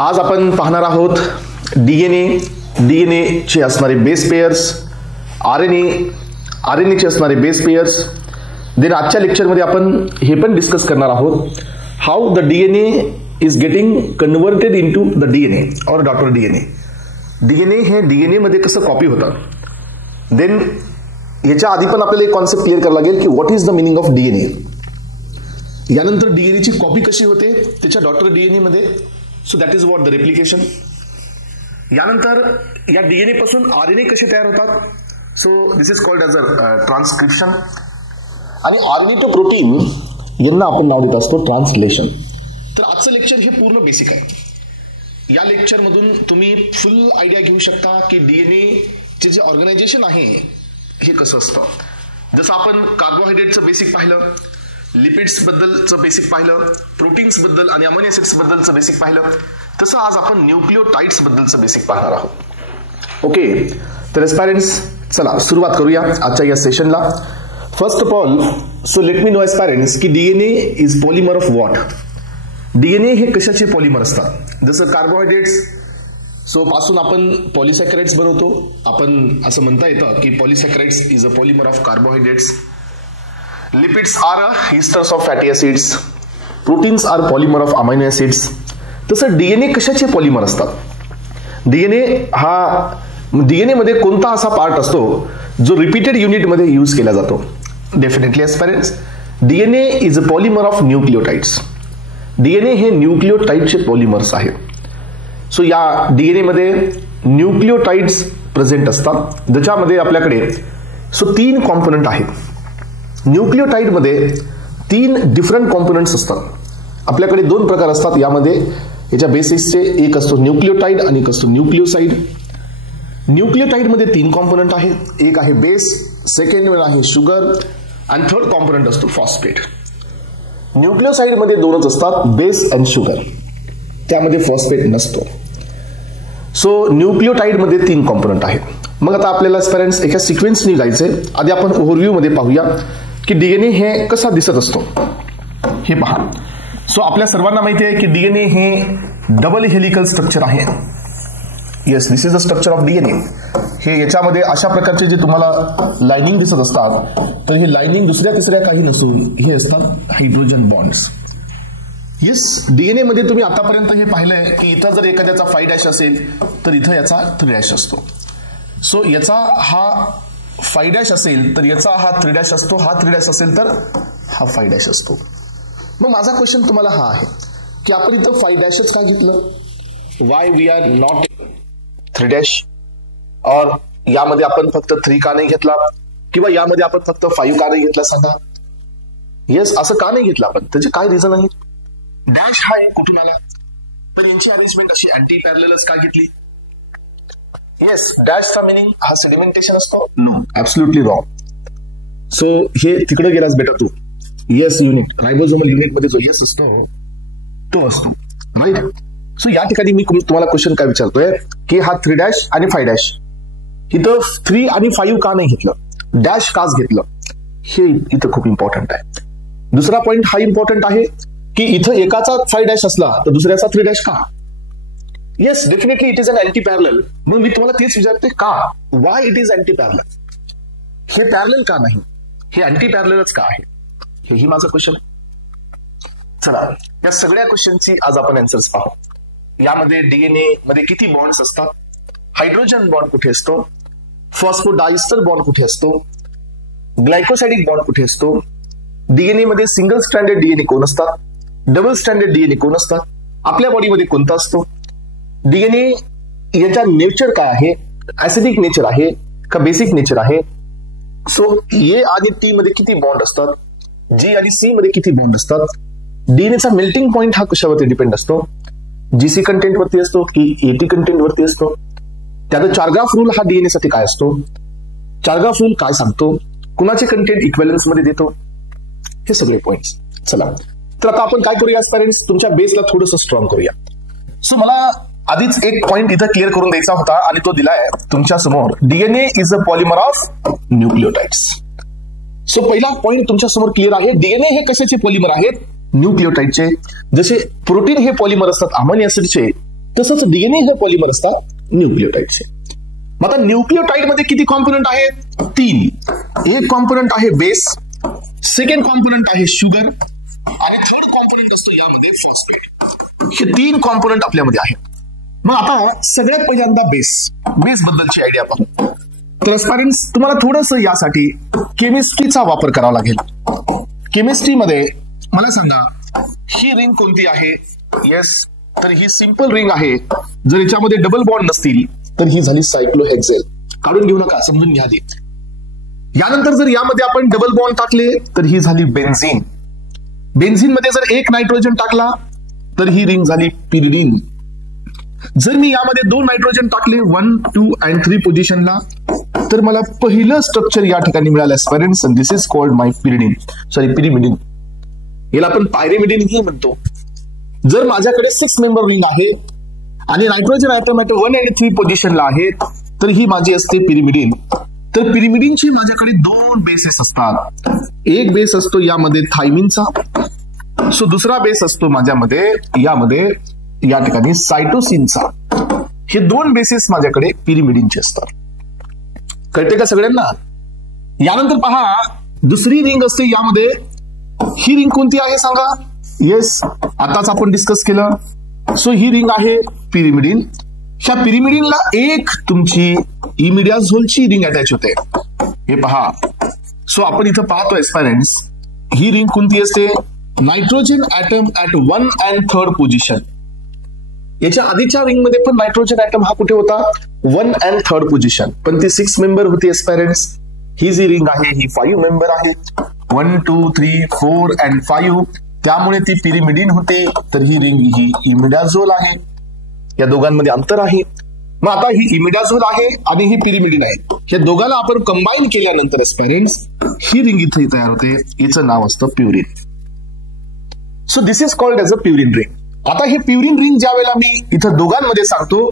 आज आपण पाहणार आहोत डीएनए चे असणारे बेस पेयर्स, आरएनए चे असणारे बेस पेयर्स. देन आजच्या लेक्चरमध्ये आपण हे पण डिस्कस करणार आहोत how the DNA is getting converted into the DNA और डॉटर डीएनए. डीएनए हे डीएनए मध्ये कसं कॉपी होतं. देन याच्या आधी पण आपल्याला एक कॉन्सेप्ट क्लिअर करावा लागेल की what is the meaning of DNA. यानंतर डीएनए ची कॉपी कशी होते त्याच्या डॉटर डीएनए मध्ये. So that is what the replication. यानंतर या डीएनए पासून आरएनए कसे तयार होतात. So this is called as a transcription. आणि आरएनए टू प्रोटीन यांना आपण नाव देत असतो ट्रान्सलेशन. तर आजचं लेक्चर हे पूर्ण बेसिक आहे. या लेक्चर मधून तुम्ही फुल आयडिया घेऊ शकता की डीएनए चे जे ऑर्गनायझेशन आहे हे कसं असतं. जसं आपण कार्बोहायड्रेटचं बेसिक पाहिलं, लिपिड्स बद्दलचं बेसिक पाहिलं, प्रोटीन्स बद्दल आणि अमिनो ऍसिड्स बद्दलचं बेसिक पाहिलं, तसं आज आपण न्यूक्लियोटाइड्स बद्दलचं बेसिक पाहणार आहोत. ओके, तर एस्पायरंट्स चला सुरुवात करूया आजच्या या सेशनला. First of all, so let me know aspirants की DNA is polymer of what. DNA हे कशाचे पॉलिमर असतात. जसं कार्बोहायड्रेट्स सो पासून आपण पॉलिसॅकराइड्स बनवतो. आपण असं म्हणता येतं की polysaccharides is a polymer of carbohydrates. Lipids are esters of fatty acids. Proteins are polymer of amino acids. तसं डीएनए कशाचे पॉलिमर असतात. डीएनए मध्ये कोणता असा पार्ट असतो जो रिपीटेड युनिट मध्ये यूज केला जातो. Definitely aspirants, DNA is a polymer of nucleotides. DNA हे न्यूक्लियोटाइडचे पॉलिमर्स आहेत. सो या डीएनए मध्ये न्यूक्लियोटाइड्स प्रेझेंट असतात ज्याच्यामध्ये आपल्याकडे सो 3 कॉम्पोनंट आहेत. न्यूक्लियोटाइड मध्ये 3 डिफरंट कॉम्पोनंट्स असतात. आपल्याकडे 2 प्रकार असतात यामध्ये. याच्या बेसिसचे एक असतो न्यूक्लियोटाइड आणि एक असतो न्यूक्लियोसाइड. न्यूक्लियोटाइड मध्ये 3 कॉम्पोनंट आहेत. एक आहे बेस, सेकंड आहे शुगर आणि थर्ड कॉम्पोनंट असतो फॉस्फेट. न्यूक्लियोसाइड मध्ये 2च असतात, बेस अँड शुगर. त्यामध्ये फॉस्फेट नसतो. सो न्यूक्लियोटाइड मध्ये 3 कॉम्पोनंट आहेत. मग आता आपल्याला पेरेंट्स एका सिक्वेन्सनी जायचंय. आधी आपण ओव्हरव्ह्यू मध्ये पाहूया की डीएनए हे कसा दिसत असतो. हे पहा. सो आपल्या सर्वांना माहिती आहे की डीएनए हे डबल हेलिकल स्ट्रक्चर आहे. Yes, this is the structure of DNA. हे याच्यामध्ये अशा प्रकारचे जे तुम्हाला लाइनिंग दिसत असतात, तर हे लाइनिंग दुसऱ्या तिसऱ्या काही नसून हे असतात हायड्रोजन बॉन्ड्स. येस, डीएनए मध्ये तुम्ही आतापर्यंत हे पाहिलंय की इथं जर एखाद्याचा 5' असेल तर इथं याचा 3' असतो. सो याचा हा 5' असेल तर याचा हा 3' असतो. हा 3' असेल तर हा 5' असतो. मग माझा क्वेश्चन तुम्हाला हा आहे की आपण इथं 5' का घेतलं. वाय वी आर नॉट 3' और यामध्ये आपण फक्त 3 का नाही घेतला किंवा यामध्ये आपण फक्त 5 का नाही घेतला सांगा. येस, असं का नाही घेतलं आपण. त्याचे काय रिझन आहे. डॅश हा कुठून आला. पण यांची अरेंजमेंट अशी अँटी पॅरललच का घेतली. येस, डॅशचा मिनिंग हा सेडिमेंटेशन असतो. No, absolutely wrong. सो हे तिकडे गेलास बेटा तू. येस युनिट, रायबोसोमल युनिट मध्ये जो येस असतो तो असतो. राईट. सो या ठिकाणी मी तुम्हाला क्वेश्चन काय विचारतोय की हा 3' आणि 5' इथं 3 आणि 5 का नाही घेतलं. डॅश काच घेतलं हे इथं खूप इम्पॉर्टंट आहे. दुसरा पॉइंट हा इम्पॉर्टंट आहे की इथं एकाचा 5' असला तर दुसऱ्याचा 3' का. Yes, definitely it is an antiparallel. मग मी तुम्हाला तेच विचारते का. Why it is antiparallel. हे पॅरलल का नाही, हे अँटी पॅरललच का आहे, हेही माझा क्वेश्चन. चला या सगळ्या क्वेश्चनची आज आपण आन्सर्स पाहू. यामध्ये डीएनए मध्ये किती बॉन्ड्स असतात. हायड्रोजन बॉन्ड कुठे असतो. फॉस्फोडायस्टर बॉन्ड कुठे असतो. ग्लायकोसाइडिक बॉन्ड कुठे असतो. डीएनए मध्ये सिंगल स्ट्रँडेड डीएनए कोण असतात. डबल स्ट्रँडेड डीएनए कोण असतात. आपल्या बॉडीमध्ये कोणता असतो. डीएनए याचा नेचर काय आहे. ऍसिडिक नेचर आहे का बेसिक नेचर आहे. सो ए आणि टी मध्ये किती बॉन्ड असतात. जी आणि सी मध्ये किती बॉन्ड असतात. डीएनएचा मेल्टिंग पॉइंट हा कशावरती डिपेंड असतो. जीसी कंटेंट वरती असतो की एटी कंटेंट वरती असतो. त्याचा चारग्राफ रूल हा डीएनए साठी काय असतो. चारग्राफ रूल काय सांगतो. कुणाचे कंटेंट इक्वेलन्स मध्ये देतो. हे सगळे पॉइंट्स. चला तर आता आपण काय करूया पेरेंट्स, तुमच्या बेसला थोडंसं स्ट्रॉंग करूया. सो मला आधीच एक पॉइंट इथं क्लिअर करून द्यायचा होता आणि तो दिलाय तुमच्या समोर. DNA is a polymer of nucleotides. So पहिला पॉइंट तुमच्या समोर क्लिअर आहे. डीएनए हे कशाचे पॉलिमर आहेत. न्यूक्लियोटाइडचे. जसे प्रोटीन हे पॉलिमर असतात अमिनो ऍसिडचे, तसंच डीएनए हे पॉलिमर असतात न्यूक्लियोटाइडचे. मग आता न्यूक्लियोटाइड मध्ये किती कॉम्पोनंट आहेत? 3. एक कॉम्पोनंट आहे बेस, सेकंड कॉम्पोनंट आहे शुगर आणि थर्ड कॉम्पोनंट असतो यामध्ये फॉस्फेट. हे 3 कॉम्पोनंट आपल्यामध्ये आहेत. मग आता सगळ्यात पहिल्यांदा बेस बद्दलची आयडिया पाहू. तर स्टुडंट्स तुम्हाला थोडंसं यासाठी केमिस्ट्रीचा वापर करावा लागेल. केमिस्ट्रीमध्ये मला सांगा ही रिंग कोणती आहे? येस, तर ही सिंपल रिंग आहे. जर याच्यामध्ये डबल बॉन्ड नसतील तर ही झाली सायक्लोहेक्सेन. काढून घेऊ नका, समजून घ्या. यानंतर जर यामध्ये आपण डबल बॉन्ड टाकले तर ही झाली बेन्झीन. बेन्झीन मध्ये जर एक नायट्रोजन टाकला तर ही रिंग झाली पिरिडीन. जर मी यामध्ये 2 नायट्रोजन टाकले 1, 2 and 3 पोझिशनला तर मला पहिलं स्ट्रक्चर या ठिकाणी मिळालं aspirants, and this is called my pyrimidine. याला आपण पायरिमिडीन ही म्हणतो. जर माझ्याकडे 6 मेंबर रिंग आहे आणि नायट्रोजन आयटम 1 and 3 पोझिशनला आहे तर ही माझी असते पिरिमिडीन. तर पिरिमिडीनची माझ्याकडे 2 बेसेस असतात. एक बेस असतो यामध्ये थायमिनचा, सो दुसरा बेस असतो माझ्यामध्ये यामध्ये या ठिकाणी सायटोसिनचा. हे 2 बेसेस माझ्याकडे पिरिमिडीनचे असतात. कळते का सगळ्यांना? यानंतर पहा दुसरी रिंग असते यामध्ये. ही रिंग कोणती आहे सांगा? येस, आताच आपण डिस्कस केलं. सो ही रिंग आहे पिरिमिडीन. ह्या पिरिमिडीनला एक तुमची इमिडाझोलची रिंग अटॅच होते. हे पहा. सो आपण इथं पाहतो एस्पायरंट्स, ही रिंग कोणती असते? Nitrogen atom at 1 and 3rd position. याच्या आधीच्या रिंग मध्ये पण नायट्रोजन ऍटम हा कुठे होता? 1 and 3rd पोझिशन, पण ती 6 मेंबर होती एस्पायरंट्स. ही जी रिंग आहे ही 5 मेंबर आहे. 1, 2, 3, 4 and 5. त्यामुळे ती पिरिमिडीन होती. तर ही रिंग ही इमिडाझोल आहे. या दोघांमध्ये अंतर आहे. मग आता ही इमिडाझोल आहे आणि ही पिरिमिडीन आहे. या दोघांना आपण कंबाईन केल्यानंतर एस्पेरेंट्स ही रिंग इथे तयार होते. हिचं नाव असतं purine. So this is called as a purine ring. आता हे प्युरिन रिंग ज्या वेळेला मी इथं दोघांमध्ये सांगतो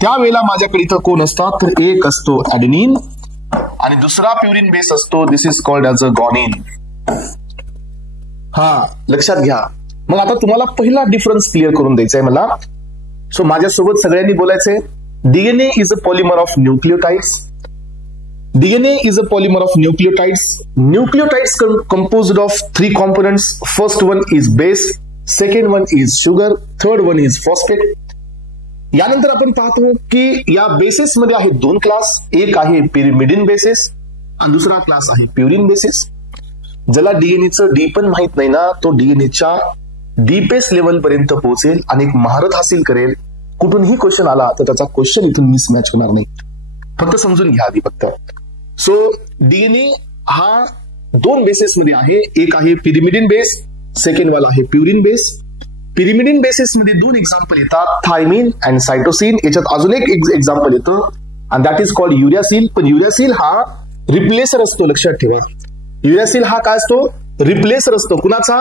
त्यावेळेला माझ्याकडे इथं कोण असतात? तर एक असतो ऍडेनिन आणि दुसरा प्युरिन बेस असतो. This is called as a guanine. हा, लक्षात घ्या. मग आता तुम्हाला पहिला डिफरन्स क्लिअर करून द्यायचा आहे मला. सो माझ्यासोबत सगळ्यांनी बोलायचंय. DNA is a polymer of nucleotides. DNA is a polymer of nucleotides. Nucleotides composed of 3 components. First one is base, second one is sugar, third one is phosphate. यानंतर आपण पाहतो की या बेसिस मध्ये आहेत 2 क्लास. एक आहे पिरिमिडीन बेसिस आणि दुसरा क्लास आहे प्युरिन बेसिस. ज्याला डीएनएचं डी पण माहित नाही ना, तो डीएनएच्या डीपेस्ट लेवल पर्यंत पोहोचेल आणि एक महारत हासिल करेल. कुठूनही क्वेश्चन आला तर त्याचा क्वेश्चन इथून मिसमॅच होणार नाही. फक्त समजून घ्या आधी फक्त. सो डीएनए हा 2 बेसिस मध्ये आहे. एक आहे पिरिमिडीन बेस, सेकंड वाला आहे प्युरिन बेस. पिरिमिडीन बेसिस मध्ये 2 एक्झाम्पल येतात, थायमिन अँड सायटोसिन. याच्यात अजून एक एक्झाम्पल येतं अँड दॅट इज कॉल्ड युरॅसिल. पण युरॅसिल हा रिप्लेसर असतो, लक्षात ठेवा. युरॅसिल हा काय असतो? रिप्लेसर असतो. कुणाचा?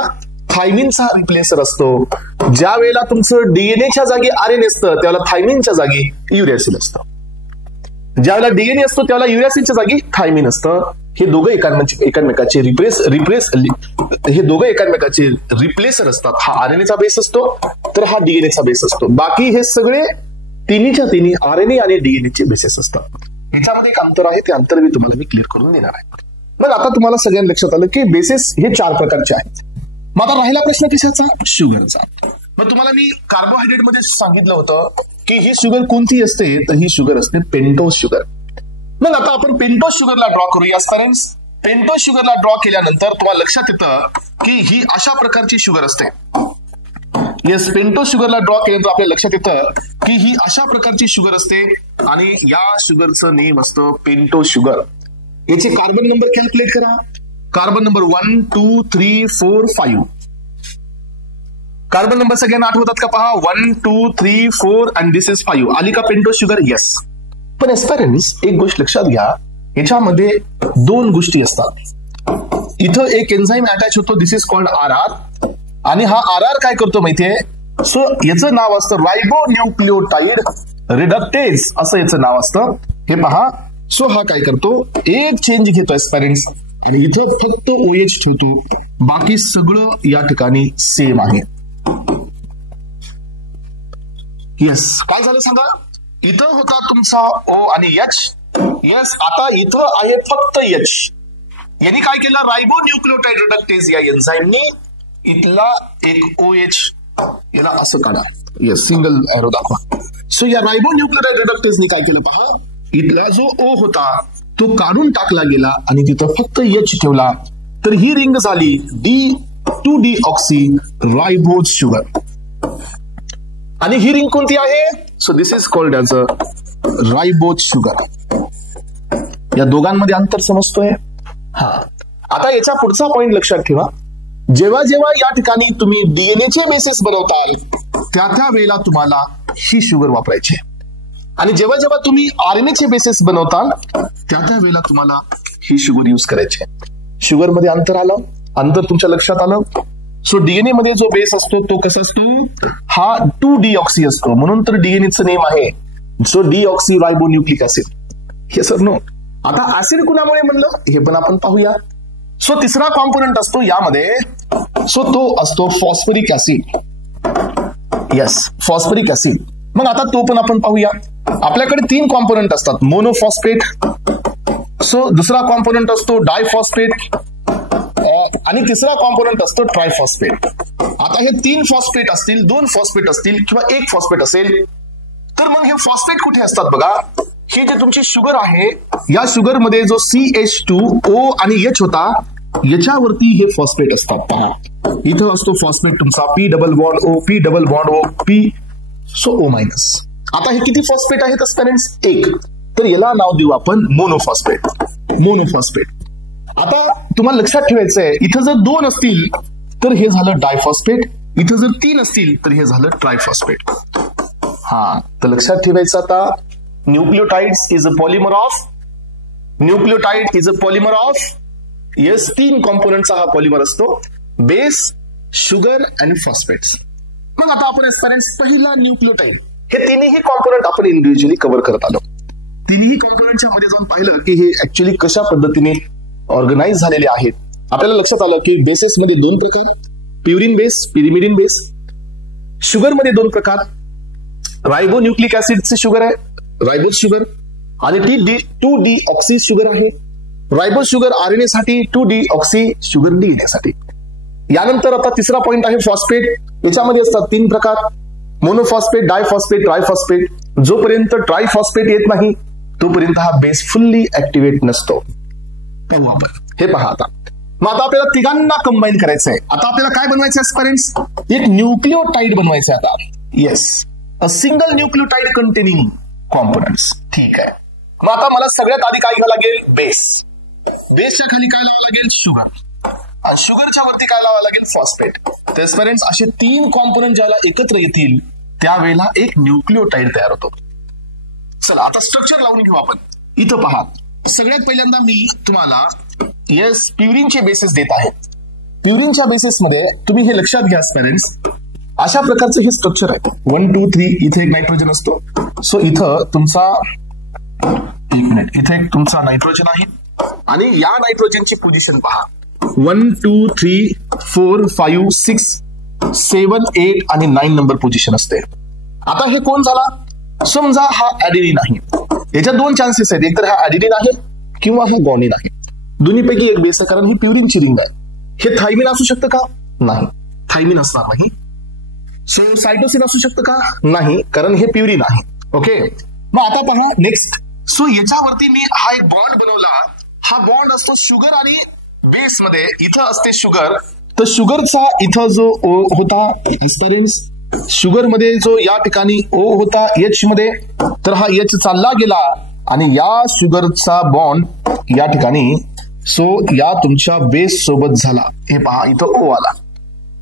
थायमिनचा रिप्लेसर असतो. ज्या वेळेला तुमचं डीएनएच्या जागी आरएनए असतं त्यावेळेला थायमिनच्या जागी युरॅसिल असतं. ज्यावेळेला डीएनए असतो त्यावेळेला युरॅसिलच्या जागी थायमिन असतं. हे दोघं एकमेकाचे रिप्लेसर असतात. हा आरएनएचा बेस असतो तर हा डीएनएचा बेस असतो. बाकी हे सगळे तिन्हीच्या तिन्ही आरएनए आणि डीएनएचे बेसेस असतात. याच्यामध्ये एक अंतर आहे, ते अंतर मी तुम्हाला क्लिअर करून देणार आहे. मग आता तुम्हाला सगळ्यांना लक्षात आलं की बेसेस हे 4 प्रकारचे आहेत. मग आता राहिला प्रश्न कशाचा? शुगरचा. मग तुम्हाला मी कार्बोहायड्रेट मध्ये सांगितलं होतं की ही शुगर कोणती असते, तर ही शुगर असते पेंटोज शुगर. मग आता आपण पेंटोज शुगरला ड्रॉ करूया फ्रेंड्स. पेंटोज शुगरला ड्रॉ केल्यानंतर तुम्हाला लक्षात येतं की ही अशा प्रकारची शुगर असते. येस, पेंटोज शुगरला ड्रॉ केल्यानंतर आपल्याला लक्षात येतं की ही अशा प्रकारची शुगर असते आणि या शुगरचं नेम असतं पेंटोज शुगर. याचे कार्बन नंबर कॅल्क्युलेट करा. Carbon number 1, 2, 3, 4, 5. कार्बन नंबर सगळ्यांना आठवतात का? पहा, 1, 2, 3, 4 अँड दिस इज 5. आली का पेंटोज शुगर? येस. पण एस्पेरेंट्स एक गोष्ट लक्षात घ्या, याच्यामध्ये 2 गोष्टी असतात. इथं एक एन्झाईम अटॅच होतो, दिस इज कॉल्ड RR. आणि हा RR काय करतो माहितीये? सो याचं नाव असतं रायबोन्यूक्लियोटाइड रिडक्टेज, असं याचं नाव असतं. हे पहा. सो हा काय करतो? एक चेंज घेतो एस्पेरेंट्स आणि इथे फक्त OH ठेवतो. बाकी सगळं या ठिकाणी सेम आहे. येस, काय झालं सांगा, इथं होता तुमचा ओ आणि एच. येस, आता इथं आहे फक्त एच. यांनी काय केलं, रायबो न्यूक्लियोटाइड रिडक्टेज या एन्झाईमने इथला एक OH याला असं काढा. येस, सिंगल एरो दाखवा. सो या रायबो न्यूक्लियोटाइड रिडक्टेजने काय केलं पहा, इथला जो O होता तो काढून टाकला गेला आणि तिथं फक्त H ठेवला. तर ही रिंग झाली D2-deoxy रायबोज शुगर. आणि ही रिंग कोणती आहे, so this is called as a ribose sugar. या दोघांमध्ये अंतर समजतोय. हा, आता याच्या पुढचा पॉइंट लक्षात ठेवा, जेव्हा जेव्हा या ठिकाणी तुम्ही डीएनएचे बेसिस बनवताल त्या वेळेला तुम्हाला ही शुगर वापरायची, आणि जेव्हा जेव्हा तुम्ही आरएनएचे बेसिस बनवताल त्या वेळेला तुम्हाला ही शुगर यूज करायची. शुगर मध्ये अंतर आलं, अंतर तुमच्या लक्षात आलं. सो डीएनए मध्ये जो बेस असतो तो कसा असतो, हा 2-deoxy असतो, म्हणून तर डीएनएचं नेम आहे so deoxy ribo nucleic acid. हे सर नो. आता ऍसिड कुणामुळे म्हणलं हे पण आपण पाहूया. सो तिसरा कॉम्पोनंट असतो यामध्ये, सो तो असतो phosphoric acid. Yes, phosphoric acid. मग आता तो पण आपण पाहूया. आपल्याकडे 3 कॉम्पोनंट असतात, मोनोफॉस्फेट, सो दुसरा कॉम्पोनंट असतो डायफॉस्फेट, आणि तिसरा कॉम्पोनंट असतो ट्रायफॉस्फेट. आता हे 3 फॉस्फेट असतील, 2 फॉस्फेट असतील किंवा 1 फॉस्फेट असेल, तर मग हे फॉस्फेट कुठे असतात बघा. ही जी तुमची शुगर आहे या शुगर मध्ये जो CH2O आणि H होता याच्यावरती हे फॉस्फेट असतात. पहा, इथं असतो फॉस्फेट तुमचा P+O, P+O, P, so O-. आता हे किती फॉस्फेट आहेत स्टुडंट्स, 1. तर याला नाव देऊ आपण मोनोफॉस्फेट. मोनोफॉस्फेट. आता तुम्हाला लक्षात ठेवायचंय, इथं जर 2 असतील तर हे झालं डायफॉस्फेट, इथं जर 3 असतील तर हे झालं ट्रायफॉस्फेट. हा, तर लक्षात ठेवायचं आता, nucleotides is a polymer of, nucleotide is a polymer of, yes, 3 कॉम्पोनंटचा हा पॉलिमर असतो, बेस, शुगर आणि फॉस्फेट्स. मग आता आपण एस्पेरेंट्स पहिला न्यूक्लियोटाइड, हे तिन्ही कॉम्पोनंट आपण इंडिव्हिज्युअली कव्हर करत आलो. तिन्ही कॉम्पोनंटच्या मध्ये जाऊन पाहिलं की हे ऍक्च्युअली कशा पद्धतीने ऑर्गनाइज झालेले आहेत. आपल्याला लक्षात आलं की बेसेस मध्ये 2 प्रकार, purine base, pyrimidine base. Sugar मध्ये 2 प्रकार, रायबो न्यूक्लिक ऍसिडची शुगर आहे रायबोज शुगर, आणि ती 2-deoxy शुगर आहे. रायबोज शुगर आरएनए साठी, 2-deoxy शुगर डीएनए साठी. यानंतर आता तिसरा पॉइंट आहे फॉस्फेट. याच्यामध्ये असतात 3 प्रकार, मोनोफॉस्फेट, डायफॉस्फेट, ट्रायफॉस्फेट. जोपर्यंत ट्रायफॉस्फेट येत नाही तोपर्यंत हा बेस फुल्ली ऍक्टिव्हेट नसतो. पाहू आपण, हे पहा आता. मग आता आपल्याला तिघांना कंबाईन करायचंय. आता आपल्याला काय बनवायचं एस्पेरेंट्स, एक न्यूक्लियोटाइड बनवायचं आता. Yes, a single nucleotide containing components. ठीक आहे. मग आता मला सगळ्यात आधी काय घ्यावं लागेल, बेस. बेसच्या खाली काय लावावं लागेल, शुगर. आणि शुगरच्या वरती काय लावावं लागेल, फॉस्फेट. तर एस्पेरेंट्स असे 3 कॉम्पोनंट ज्याला एकत्र येतील त्यावेळेला एक न्यूक्लियोटाइड तयार होतो. चला आता स्ट्रक्चर लावून घेऊ आपण. इथं पहा, सगळ्यात पहिल्यांदा मी तुम्हाला येस प्युरिनचे बेसिस देत आहे. प्युरिनच्या बेसिस मध्ये तुम्ही हे लक्षात घ्या पेरेंट्स, अशा प्रकारचं हे स्ट्रक्चर आहे. 1 2 3, इथे एक नायट्रोजन असतो. सो इथं तुमचा, एक मिनिट, इथे एक तुमचा नायट्रोजन आहे आणि या नायट्रोजनची पोझिशन पहा, 1 2 3 4 5 6 7 8 आणि 9 नंबर पोझिशन असते. आता हे कोण झाला, समजा हा ऍडेनिन आहे. याच्यात 2 चान्सेस आहेत, एकतर हा ऍडेनिन आहे किंवा हा गॉनिन आहे. दोन्हीपैकी एक बेस आहे, कारण ही प्युरिनची रिंग आहे. हे थायमिन असू शकतं का, नाही, थायमिन असणार नाही. सो सायटोसिन असू शकतं का, नाही, कारण हे प्युरिन आहे. ओके, मग आता पहा नेक्स्ट. सो याच्यावरती मी हा एक बॉन्ड बनवला. हा बॉन्ड असतो शुगर आणि बेस मध्ये. इथं असते शुगर, तर शुगरचा इथं जो O होता एस्पेरेंट्स, शुगर मध्ये जो या ठिकाणी O होता H मध्ये, तर हा H चालला गेला आणि या शुगरचा बॉन्ड या ठिकाणी, सो या तुमच्या बेस सोबत झाला. हे पहा इथं O आला,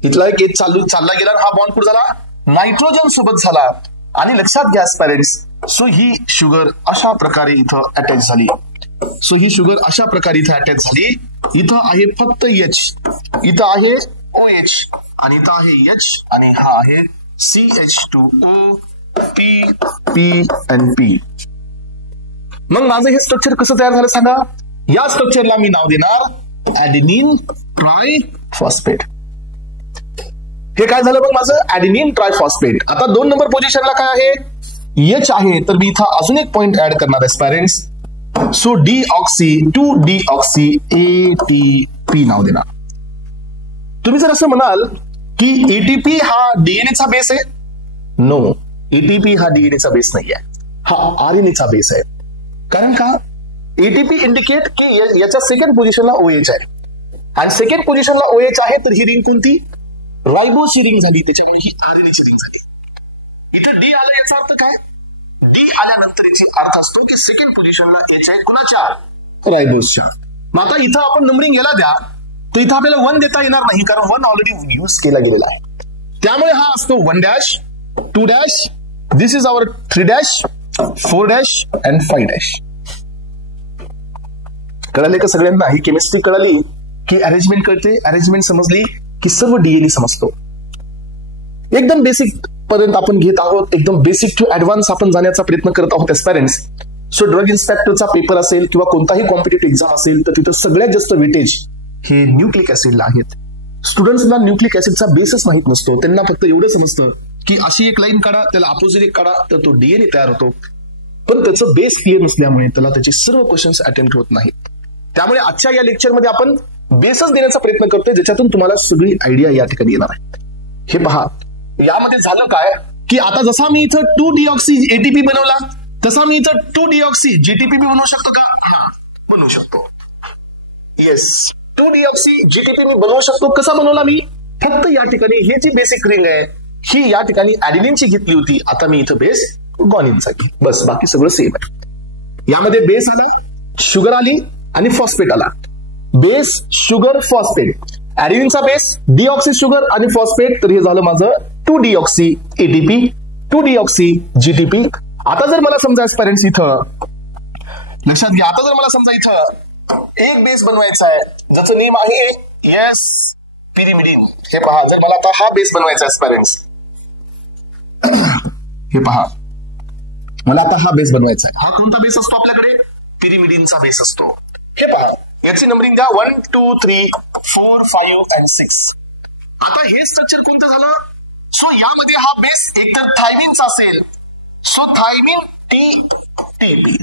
इथला एक चालला गेला, हा बॉन्ड कुठे झाला, नायट्रोजन सोबत झाला. आणि लक्षात घ्या पेरेंट्स, सो ही शुगर अशा प्रकारे इथं अटॅच झाली. सो ही शुगर अशा प्रकारे इथं अटॅच झाली. इथं आहे फक्त H, इथं आहे OH आणि इथं आहे H आणि हा आहे CH2O, P and P. मग माझं हे स्ट्रक्चर कसं तयार झालं सांगा. या स्ट्रक्चरला मी नाव देणार ऍडेनिन ट्रायफॉस्फेट. हे काय झालं बघ माझं ऍडेनिन ट्रायफॉस्फेट. आता 2 नंबर पोझिशनला काय आहे एच आहे, तर मी इथं अजून एक पॉइंट ऍड करणार आहे पॅरेंट्स. सो डीऑक्सी 2-डीऑक्सी ATP नाव देणार. तुम्ही जर असं म्हणाल की एटीपी हा डीएनएचा बेस आहे, नो, एटीपी हा डीएनएचा बेस नाही आहे, हा आरएनएचा बेस आहे. कारण का एटीपी इंडिकेट की याच्या सेकंड पोझिशनला OH आहे आणि सेकंड पोझिशनला OH आहे, तर ही रिंग कोणती रायबोची रिंग झाली, त्याच्यामुळे ही आरएनएची रिंग झाली. इथं डी आला याचा अर्थ काय, डी आल्यानंतर याचा अर्थ असतो की सेकंड पोझिशनला एच आहे कुणाच्या रायबोसच्या. मग आता इथं आपण नंबरिंग याला द्या, तर इथं आपल्याला 1 देता येणार नाही कारण 1 ऑलरेडी यूज केला गेलेला आहे. त्यामुळे हा असतो 1' 2', दिस इज आवर 3', 4' and 5'. कळाले का सगळ्यांना? ही केमिस्ट्री कळाली की अरेंजमेंट कळते, अरेंजमेंट समजली की सर्व डीएनए समजतो. एकदम बेसिक पर्यंत आपण घेत आहोत, एकदम बेसिक टू ऍडव्हान्स आपण जाण्याचा प्रयत्न करत आहोत एस्पायरंट्स. सो ड्रग इन्स्पेक्टरचा पेपर असेल किंवा कोणताही कॉम्पिटेटिव्ह एक्झाम असेल तर तिथं सगळ्यात जास्त वेटेज हे न्यूक्लिक ऍसिडला आहेत. स्टुडंट्सना न्यूक्लिक ऍसिडचा बेसच माहित नसतो, त्यांना फक्त एवढं समजतं की अशी एक लाईन काढा, त्याला अपोजिट एक काढा, तर तो डीएनए तयार होतो. पण त्याचं बेस क्लिअर नसल्यामुळे त्याला त्याचे सर्व क्वेश्चन्स अटेम्प्ट होत नाहीत. त्यामुळे आजच्या या लेक्चरमध्ये आपण बेसच देण्याचा प्रयत्न करतोय, ज्याच्यातून तुम्हाला सगळी आयडिया या ठिकाणी येणार आहे. हे पहा, यामध्ये झालं काय की आता जसा मी इथं 2-डीऑक्सी ATP बनवला, तसा मी इथं 2-डीऑक्सी GTP बनवू शकतो का? बनवू शकतो. येस, 2-डीऑक्सी GTP मी बनवू शकतो. कसा बनवला मी? फक्त या ठिकाणी ही जी बेसिक रिंग आहे ही या ठिकाणी ऍडेनिनची घेतली होती, आता मी इथं बेस गॉनिनचा घे, बस बाकी सगळं सेम आहे. यामध्ये बेस आला, शुगर आली आणि फॉस्फेट आला. Base, sugar, phosphate. ऍडेनिनचा बेस, डीऑक्सी शुगर आणि फॉस्फेट, तर हे झालं माझं 2-डीऑक्सी ATP, 2-डीऑक्सी GTP. आता जर मला समजा पॅरेंट्स इथं लक्षात घ्या, आता जर मला समजा इथं एक बेस बनवायचा आहे ज्याचं नेम आहे येस पिरिमिडिन. हे पहा, जर मला आता हा बेस बनवायचा आहे पॅरेंट्स, हे पहा मला आता हा बेस बनवायचा आहे. हा कोणता बेस असतो आपल्याकडे? पिरिमिडिनचा बेस असतो. हे पहा, याची नंबरिंग द्या 1, 2, 3, 4, 5 and 6. आता हे स्ट्रक्चर कोणतं झालं? सो यामध्ये हा बेस एकतर थायमिनचा असेल, so thymine TTP.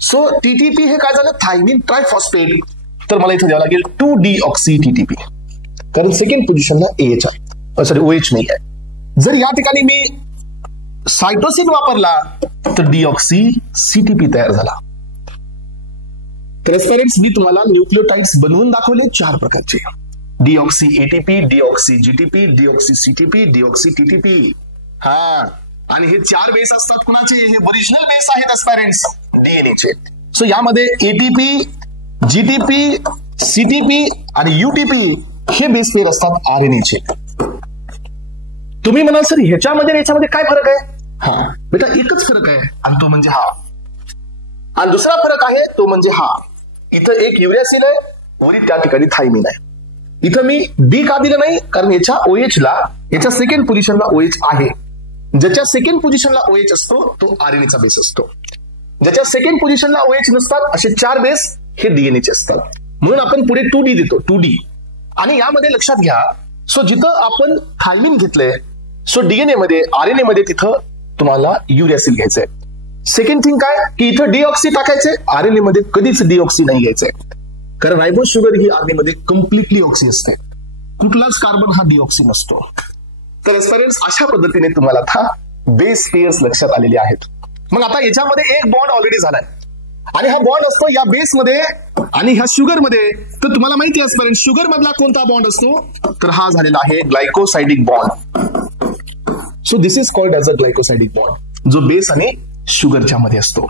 So TTP हे काय झालं? Thymine triphosphate. तर मला इथे द्यावं लागेल 2-डीऑक्सी TTP, कारण सेकंड पोझिशनला AH आहे, सॉरी OH नाही आहे. जर या ठिकाणी मी सायटोसिन वापरला तर डीऑक्सी CTP तयार झाला. तर पेरेंट्स मी तुम्हाला न्यूक्लियोटाइड्स बनवून दाखवले 4 प्रकारचे: deoxy ATP, deoxy GTP, deoxy CTP, deoxy TTP. हा, आणि हे 4 बेस असतात कुणाचे? हे ओरिजिनल बेस आहेत एस्पायरंट्स डीएनएचे. सो यामध्ये ATP, GTP, CTP आणि UTP हे बेस पेअर असतात RNA चे. तुम्ही म्हणाल सर ह्याच्यामध्ये याच्यामध्ये काय फरक आहे? हा बेटा, एकच फरक आहे आणि तो म्हणजे हा, आणि दुसरा फरक आहे तो म्हणजे हा. इथं एक युरॅसिल आहे, वरी त्या ठिकाणी थायमिन आहे. इथं मी डी का दिलं नाही? कारण याच्या OH ला, याच्या सेकंड पोझिशनला OH आहे. ज्याच्या सेकंड पोझिशनला OH असतो तो RNA चा बेस असतो. ज्याच्या सेकंड पोझिशनला OH नसतात असे 4 बेस हे DNA चे असतात. म्हणून आपण पुढे 2D देतो, 2D. आणि यामध्ये लक्षात घ्या, सो जिथं आपण थायमिन घेतलंय, सो डीएनए मध्ये, RNA मध्ये तिथं तुम्हाला युरॅसिल घ्यायचंय. सेकंड थिंग काय की इथं डीऑक्सी टाकायचंय, RNA मध्ये कधीच डीऑक्सी नाही घ्यायचंय, कारण रायबोस शुगर ही RNA मध्ये कम्प्लिटली ऑक्सी असते, कुठलाच कार्बन हा डीऑक्सी नसतो. तर एस्पायरंट्स अशा पद्धतीने तुम्हाला आता बेस पेअर्स लक्षात आलेले आहेत. मग आता याच्यामध्ये एक बॉन्ड ऑलरेडी झालाय आणि हा बॉन्ड असतो या बेस मध्ये आणि ह्या शुगर मध्ये. तर तुम्हाला माहिती आहे एस्पायरंट्स शुगर मधला कोणता बॉन्ड असतो? तर हा झालेला आहे glycosidic bond. So this is called as a glycosidic bond, जो बेस आणि शुगरच्या मध्ये असतो.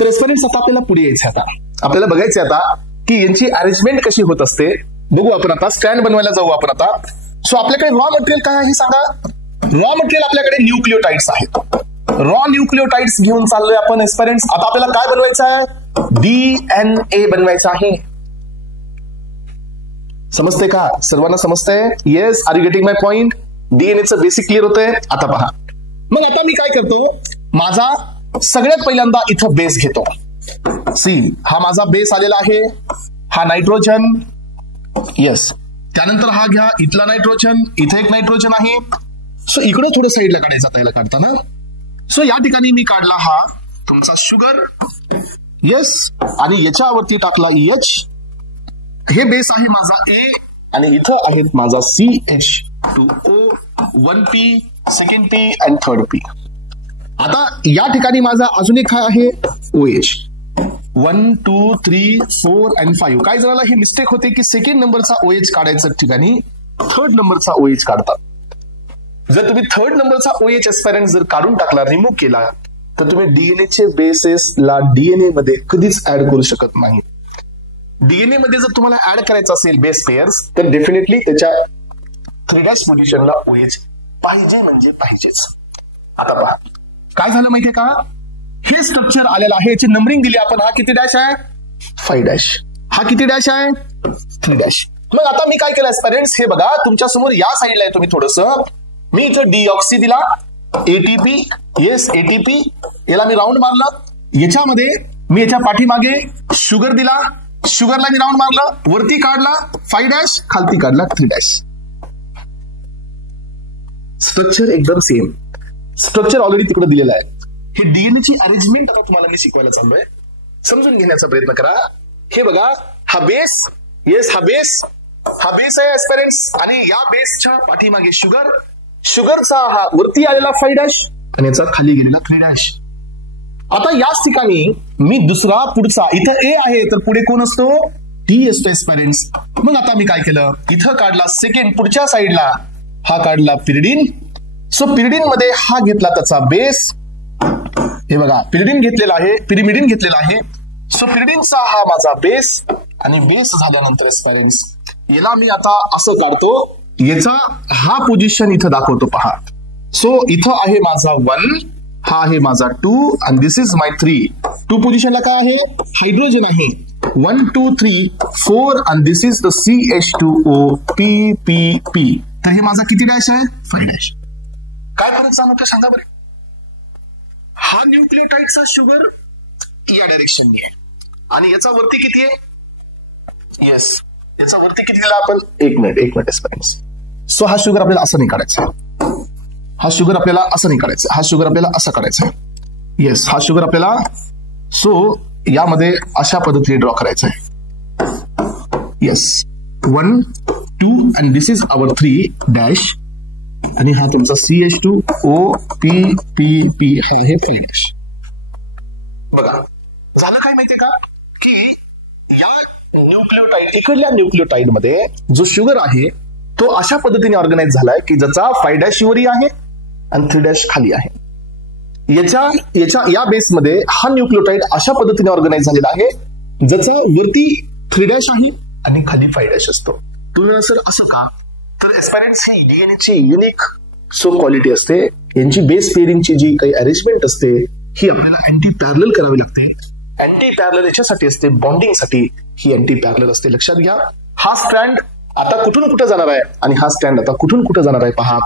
तर एस्पायरंट्स आता आपल्याला पुढे यायचं, आता आपल्याला बघायचं आता की यांची अरेंजमेंट कशी होत असते. बघू आपण आता, स्टँड बनवायला जाऊ आपण आता. सो आपल्याकडे रॉ मटेरियल काय आहे सांगा? रॉ मटेरियल आपल्याकडे न्यूक्लियोटाइड्स आहेत. रॉ न्यूक्लियोटाइड्स घेऊन चाललोय आपण एस्पायरंट्स. आता आपल्याला काय बनवायचं आहे? DNA बनवायचा आहे. समजते का? सर्वांना समजतंय? Yes, are you getting my point? डीएनएचं बेसिक क्लिअर होतंय. आता पहा, मग आता मी काय करतो, माझा सगळ्यात पहिल्यांदा इथं बेस घेतो. सी, हा माझा बेस आलेला आहे, हा नायट्रोजन. येस, त्यानंतर हा घ्या, इथला नायट्रोजन, इथे एक नायट्रोजन आहे. सो इकडे थोडं साईडला काढायचं पहिला काढताना. सो या ठिकाणी मी काढला हा तुमचा शुगर, येस, आणि याच्यावरती टाकला EH. हे बेस आहे माझा A आणि इथं आहेत माझा CH2O, 1P, 2P आणि 3P. आता या ठिकाणी माझा अजून एक आहे OH. 1, 2, 3, 4 आणि 5. काय जणाला ही मिस्टेक होते की सेकंड नंबरचा OH काढायचा ठिकाणी थर्ड नंबरचा OH काढतात. जर तुम्ही थर्ड नंबरचा OH एस्पायरंट जर काढून टाकला, रिमूव्ह केला, तर तुम्ही डीएनएचे बेसेसला डीएनए मध्ये कधीच ऍड करू शकत नाही. डीएनए मध्ये जर तुम्हाला ऍड करायचं असेल बेस पेअर्स, तर डेफिनेटली त्याच्या 3' पोझिशनला OH पाहिजे म्हणजे पाहिजेच. आता पहा काय झालं माहितीये का, हे स्ट्रक्चर आलेलं आहे, याची नंबरिंग दिली आपण. हा किती डॅश आहे? 5'. हा किती डॅश आहे? 3'. मग आता मी काय केलं एस्पायरंट्स, हे बघा तुमच्या समोर या साईडला आहे. तुम्ही थोडस, मी इथं डीऑक्सी दिला, ATP, येस ATP, याला मी राऊंड मारलं. याच्यामध्ये मी याच्या पाठीमागे शुगर दिला, शुगरला मी राऊंड मारलं, वरती काढला 5', खालती काढला 3'. स्ट्रक्चर एकदम सेम. स्ट्रक्चर ऑलरेडी तिकडे दिलेलं आहे. हे डीएनए ची अरेंजमेंट आता तुम्हाला मी शिकवायला चाललोय, समजून घेण्याचा प्रयत्न करा. हे बघा, हा बेस, येस हा बेस आहे एस्पेरेंट्स, आणि या बेसच्या पाठीमागे शुगर, शुगरचा हा वरती आलेला 5' आणि याचा खाली गेलेला 3'. आता याच ठिकाणी मी दुसरा पुढचा, इथं A आहे तर पुढे कोण असतो? T असतो एस्पेरेंट्स. मग आता मी काय केलं, इथं काढला सेकंड, पुढच्या साईडला हा काढला पिरिडीन. सो पिरिडीन मध्ये हा घेतला त्याचा बेस, हे बघा पिरिडीन घेतलेला आहे, पिरिमिडीन घेतलेला आहे. सो पिरिडीनचा हा माझा बेस, आणि बेस झाल्यानंतर एस्पेरेंट्स याला मी आता असं काढतो, याचा हा पोझिशन इथं दाखवतो पहा. सो इथं आहे माझा 1, हा आहे माझा 2 आणि दिस इज माय 3. 2 पोझिशनला काय आहे? हायड्रोजन आहे. 1, 2, 3, 4 आणि दिस इज द CH2O, P. तर हे माझा किती डॅश आहे? 5'. काय फरक जाणवतो सांगा बरं. हा न्यूक्लियोटाइडचा शुगर या डायरेक्शनने आहे, आणि याचा वरती किती आहे? येस, याचा वरती किती दिला आपण? 1 मिनिट एस्पेरेंट्स. सो हा शुगर आपल्याला असं नाही काढायचा, हा शुगर आपल्याला असं नाही काढायचं, हा शुगर आपल्याला असं काढायचं आहे. येस, हा शुगर आपल्याला, सो यामध्ये अशा पद्धतीने ड्रॉ करायचं आहे. Yes, 1, 2 and this is our 3', आणि हा तुमचा CH2O, P हा आहे 5'. बघा झालं काय माहितीये का, की या न्यूक्लियोटाइड, इकडल्या न्यूक्लियोटाइड मध्ये जो शुगर आहे तो अशा पद्धतीने ऑर्गनाइज झालाय की ज्याचा 5' वरी आहे आणि 3' खाली आहे. या बेसमध्ये हा न्यूक्लियोटाइड अशा पद्धतीने ऑर्गनाइज झालेला आहे ज्याचा वरती 3' आहे आणि खाली 5' असतो. तुम्ही सर असं का? तर एस्पेरेंट्स ही डीएनए ची युनिक सो क्वालिटी असते. यांची बेस पेअरिंगची जी काही अरेंजमेंट असते ही आपल्याला अँटी पॅरलल करावी लागते. अँटी पॅरलल याच्यासाठी असते, बॉन्डिंगसाठी ही अँटी पॅरलल असते. लक्षात घ्या, हा स्ट्रँड आता कुठून कुठे जाणार आहे आणि हा स्ट्रँड आता कुठून कुठे जाणार आहे पहा.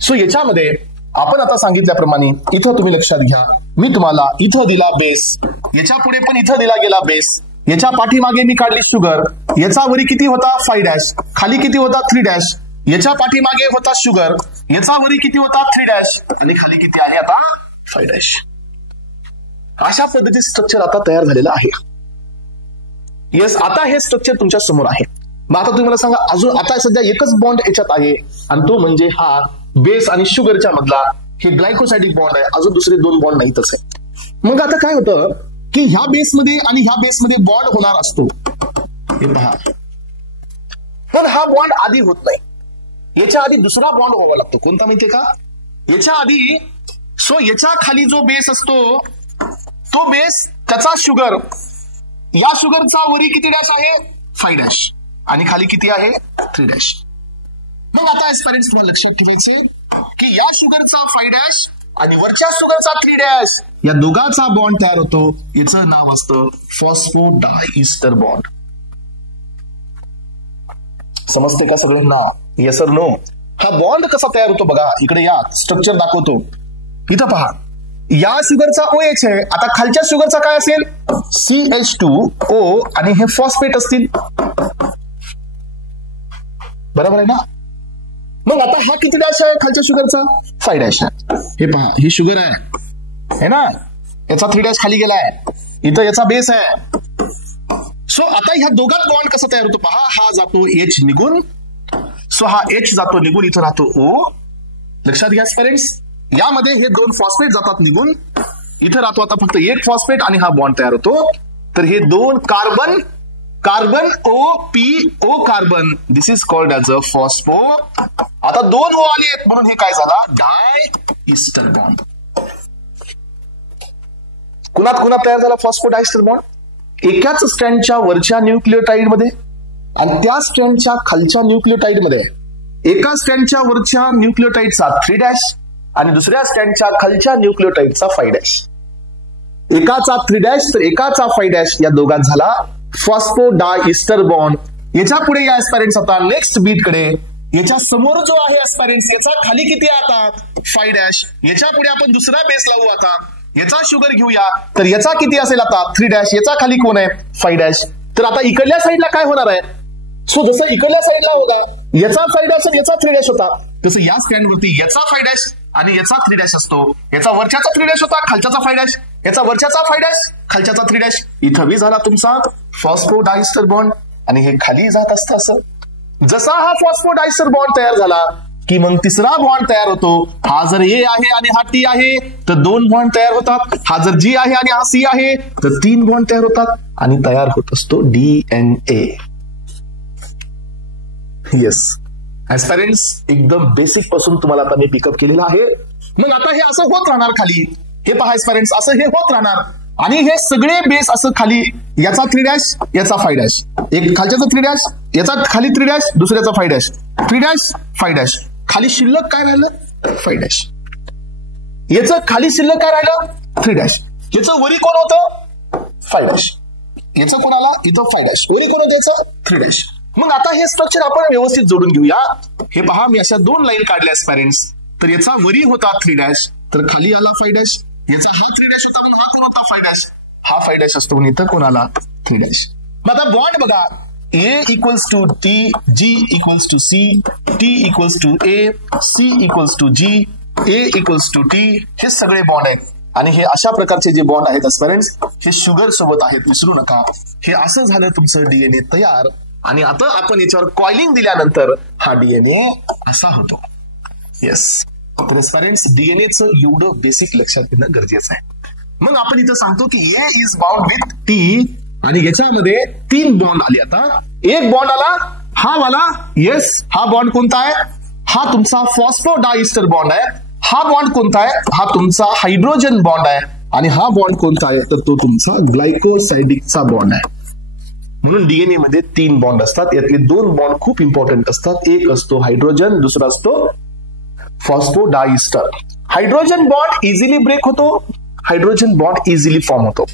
सो याच्यामध्ये आपण आता सांगितल्याप्रमाणे इथं तुम्ही लक्षात घ्या, मी तुम्हाला इथं दिला बेस, याच्या पुढे पण इथं दिला गेला बेस, याच्या पाठीमागे मी काढली शुगर, याचा वरी किती होता? 5', खाली किती होता? 3', याच्या पाठीमागे होता शुगर, याचा वरी किती होता? 3' आणि खाली किती आहे आता? 5'. अशा पद्धतीचे स्ट्रक्चर आता तयार झालेलं आहे. येस, आता हे स्ट्रक्चर तुमच्या समोर आहे. मग आता तुम्ही मला सांगा, अजून आता सध्या एकच बॉन्ड याच्यात आहे आणि तो म्हणजे हा बेस आणि शुगरच्या मधला हे ग्लायकोसायडिक बॉन्ड आहे, अजून दुसरे 2 बॉन्ड नाहीतच आहे. मग आता काय होतं की ह्या बेसमध्ये आणि ह्या बेसमध्ये बॉन्ड होणार असतो, हे पहा, पण हा बॉन्ड आधी होत नाही. याच्या आधी दुसरा बॉन्ड व्हावा लागतो. कोणता माहितीये का? याच्या आधी, सो याच्या खाली जो बेस असतो तो बेस, त्याचा शुगर, या शुगरचा वरी किती डॅश आहे? 5' आणि खाली किती आहे? 3'. मग आता एस्पेरेंट्स तुम्हाला लक्षात ठेवायचे की या शुगरचा 5' आणि वरच्या शुगरचा 3', या दोघांचा बॉन्ड तयार होतो. याचं नाव असतं फॉस्फोडायस्टर बॉन्ड. समजते का सगळ्यांना? येस और नो? हा बॉन्ड कसा तयार होतो बघा, इकडे या स्ट्रक्चर दाखवतो. इथं पहा, या शुगरचा OH आहे, आता खालच्या शुगरचा काय असेल? CH2O आणि हे फॉस्फेट असतील. बरोबर आहे ना? मग आता हा किती डॅश आहे खालच्या शुगरचा? 5 डॅश आहे. हे पहा, ही शुगर आहे ना, याचा 3 डॅश खाली गेलाय, इथं याचा बेस आहे. सो आता ह्या दोघात बॉन्ड कसा तयार होतो पहा. हा जातो H निघून, सो हा H जातो निघून, इथं राहतो O. लक्षात घ्या पेरेंट्स, यामध्ये हे 2 फॉस्फेट जातात निघून, इथं राहतो आता फक्त एक फॉस्फेट आणि हा बॉन्ड तयार होतो. तर हे 2 carbon carbon O carbon, this is called as a phospho. आता 2 O आले आहेत म्हणून हे काय झाला? डाय ईस्टर बॉन्ड. कुणात तयार झाला फॉस्फो डायस्टर बॉन्ड? एकाच स्ट्रँडच्या वरच्या न्यूक्लियोटाइड मध्ये आणि त्या स्ट्रँडच्या खालच्या न्यूक्लियोटाइड मध्ये. एका स्ट्रँडच्या वरच्या न्यूक्लियोटाइडचा 3 डॅश आणि दुसऱ्या स्ट्रँडच्या खालच्या न्यूक्लियोटाइडचा 5 डॅश. एकाचा 3 डॅश तर एकाचा 5 डॅश, या दोघात झाला फॉस्फो डायस्टर बॉन्ड. याच्या पुढे या एस्पायरेंट्स आता नेक्स्ट बीट कडे, याच्या समोर जो आहे एस्पायरेंट्स, याचा खाली किती आहे आता? 5 डॅश. याच्या पुढे आपण दुसरा बेस लावू आता, याचा शुगर घेऊया, तर याचा किती असेल आता? 3 डॅश. याचा खाली कोण आहे? 5 डॅश. तर आता इकडल्या साईडला काय होणार आहे? सो जसं इकडल्या साईडला होता याचा 5 डॅश आणि याचा 3 डॅश होता, तसं या स्टँडवरती याचा 5 डॅश आणि याचा 3 डॅश असतो. याचा वरच्याचा 3 डॅश होता, खालच्याचा 5 डॅश, याचा वरच्याचा 5 डॅश, खालच्याचा 3 डॅश. इथं बी झाला तुमचा फॉस्फो डायस्टर बॉन्ड आणि हे खाली जात असतं असं. जसा हा फॉस्फो डायस्टर बॉन्ड तयार झाला की मग तिसरा बॉन्ड तयार होतो. हा जर A आहे आणि हा T आहे तर 2 बॉन्ड तयार होतात. हा जर G आहे आणि हा C आहे तर 3 बॉन्ड तयार होतात आणि तयार होत असतो DNA. येस एस्पायरेंट्स, एकदम बेसिक पासून तुम्हाला आता मी पिकअप केलेला आहे. मग आता हे असं होत राहणार खाली. हे पहा एस्पायरेंट्स, असं हे होत राहणार आणि हे सगळे बेस असं खाली, याचा 3 डॅश, याचा 5 डॅश, एक खालच्याचा 3 डॅश, याचा खाली 3 डॅश, दुसऱ्याचा 5 डॅश, 3 डॅश 5 डॅश. खाली शिल्लक काय राहिलं? 5 डॅश. याचं खाली शिल्लक काय राहिलं? 3 डॅश. याचं वरी कोण होतं? 5 डॅश. याचं कोणाला? इथं 5 डॅश. वरी कोण होतं याचं? 3 डॅश. मग आता हे स्ट्रक्चर आपण व्यवस्थित जोडून घेऊया. हे पहा, मी अशा 2 लाईन काढल्या पेरेंट्स. तर याचा वरी होता 3 डॅश, तर खाली आला 5 डॅश. याचा हा 3 डॅश होता म्हणून हा कोण होता? 5 डॅश. हा 5 डॅश असतो म्हणून इथं कोणाला? 3 डॅश. मग आता बॉन्ड बघा, A equals to T, G equals to C, T equals to A, C equals to G, A equals to T. हे सगळे बॉन्ड आहेत आणि हे अशा प्रकारचे जे बॉन्ड आहेत पेरेंट्स, हे शुगर सोबत आहेत, विसरू नका. हे असं झालं तुमचं DNA तयार. आणि आता आपण याच्यावर कॉइलिंग दिल्यानंतर हा DNA असा होतो. येस, तर पेरेंट्स DNAचं एवढं बेसिक लक्षात घेणं गरजेचं आहे. मग आपण इथं सांगतो की A is bound with T आणि याच्यामध्ये 3 बॉन्ड आले. आता एक बॉन्ड आला, हा वाला. येस, हा बॉन्ड कोणता आहे? हा तुमचा फॉस्फो डायस्टर बॉन्ड आहे. हा बॉन्ड कोणता आहे? हा तुमचा हायड्रोजन बॉन्ड आहे. आणि हा बॉन्ड कोणता आहे? तर तो तुमचा ग्लायकोसाइडिकचा बॉन्ड आहे. म्हणून DNA मध्ये 3 बॉन्ड असतात. यातले 2 बॉन्ड खूप इम्पॉर्टंट असतात. एक असतो हायड्रोजन, दुसरा असतो phosphodiester. Hydrogen bond easily break होतो, हायड्रोजन बॉन्ड इझिली फॉर्म होतो.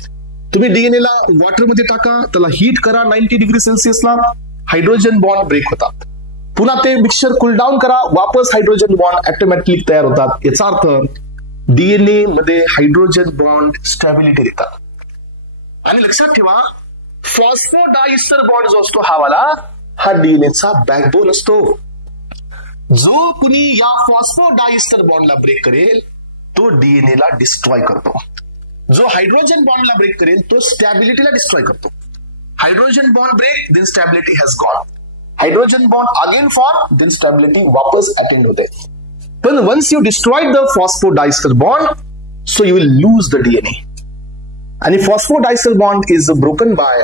तुम्ही DNA ला वॉटर मध्ये टाका, त्याला हीट करा 90 डिग्री सेल्सिअसला, हायड्रोजन बॉन्ड ब्रेक होतात. पुन्हा ते मिक्सचर कूल डाऊन करा, वापस हायड्रोजन बॉन्ड ऑटोमॅटिकली तयार होतात. याचा अर्थ DNA मध्ये हायड्रोजन बॉन्ड स्टॅबिलिटी देतात. आणि लक्षात ठेवा, फॉस्फो डायस्टर बॉन्ड जो असतो हा वाला, हा DNAचा बॅकबोन असतो. जो कुणी या फॉस्फो डायस्टर बॉन्डला ब्रेक करेल तो DNA ला डिस्ट्रॉय करतो. जो हायड्रोजन बॉन्डला ब्रेक करेल तो स्टॅबिलिटीला डिस्ट्रॉय करतो. Hydrogen bond break, then stability has gone. Hydrogen bond again form, then stability वापस अटेंड होते. पण once you destroy the phosphodiester bond, so you will lose the DNA. आणि phosphodiester bond is broken by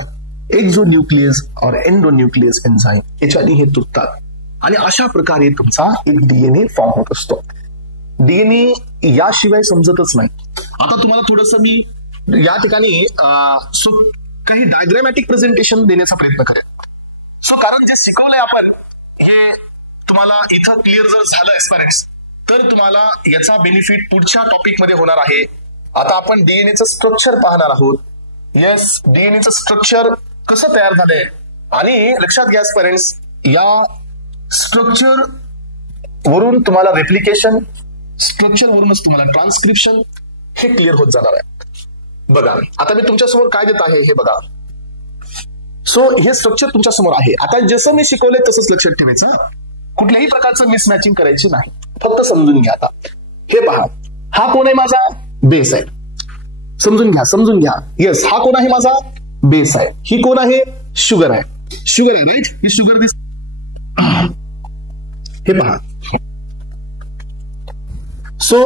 exonuclease और endonuclease enzyme. याच्याने हे तुटतात आणि अशा प्रकारे तुमचा एक DNA फॉर्म होत असतो. DNA याशिवाय समजतच नाही. आता तुम्हाला थोडंसं मी या ठिकाणी काही डायग्रामॅटिक प्रेझेंटेशन देण्याचा प्रयत्न करेन. कारण जे शिकवलंय आपण हे तुम्हाला इथं क्लिअर जर झालं एस्पायरेंट्स, तर तुम्हाला याचा बेनिफिट पुढच्या टॉपिक मध्ये होणार आहे. आता आपण DNAचं स्ट्रक्चर पाहणार आहोत. येस, DNAचं स्ट्रक्चर कसं तयार झालंय आणि लक्षात घ्या एस्पायरेंट्स, या स्ट्रक्चर वरून तुम्हाला रेप्लिकेशन, स्ट्रक्चर वरूनच तुम्हाला ट्रान्सक्रिप्शन हे क्लिअर होत जाणार आहे. बघा आता मी तुमच्यासमोर काय देत आहे हे बघा. सो हे स्ट्रक्चर तुमच्या समोर आहे. आता जसं मी शिकवलंय तसंच लक्षात ठेवायचं. कुठल्याही प्रकारचं मिसमॅचिंग करायची नाही, फक्त समजून घ्या. आता हे पहा, हा कोण आहे माझा? बेस आहे. समजून घ्या. येस, हा कोण आहे माझा? बेस आहे. ही कोण आहे? शुगर आहे. शुगर आहे, राईट. ही शुगर दिस, हे पहा. सो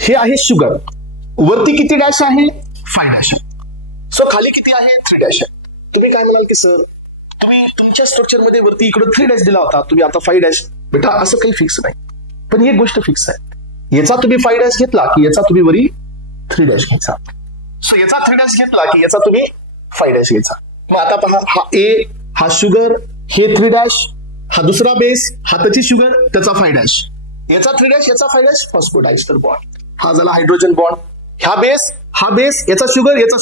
हे आहे शुगर. वरती किती डॅश आहे? 5 डॅश. सो खाली किती आहे? 3 डॅश आहे. तुम्ही काय म्हणाल की सर तुम्ही तुमच्या स्ट्रक्चर मध्ये वरती इकडे 3 डॅश दिला होता, तुम्ही आता 5 डॅश. बेटा असं काही फिक्स नाही, पण एक गोष्ट फिक्स आहे, याचा तुम्ही 5 डॅश घेतला की याचा तुम्ही वरी 3 डॅश घ्यायचा. सो याचा 3 डॅश घेतला की याचा तुम्ही 5 डॅश घ्यायचा. मग आता पहा, हा ए, हा शुगर, हे 3 डॅश, हा दुसरा बेस, हा त्याची शुगर, त्याचा 5 डॅश, याचा 3 डॅश, याचा 5 डॅश, फॉस्फोडायस्टर बॉन्ड. हा झाला हायड्रोजन बॉन्ड. हा बेस, याचा शुगर, याचा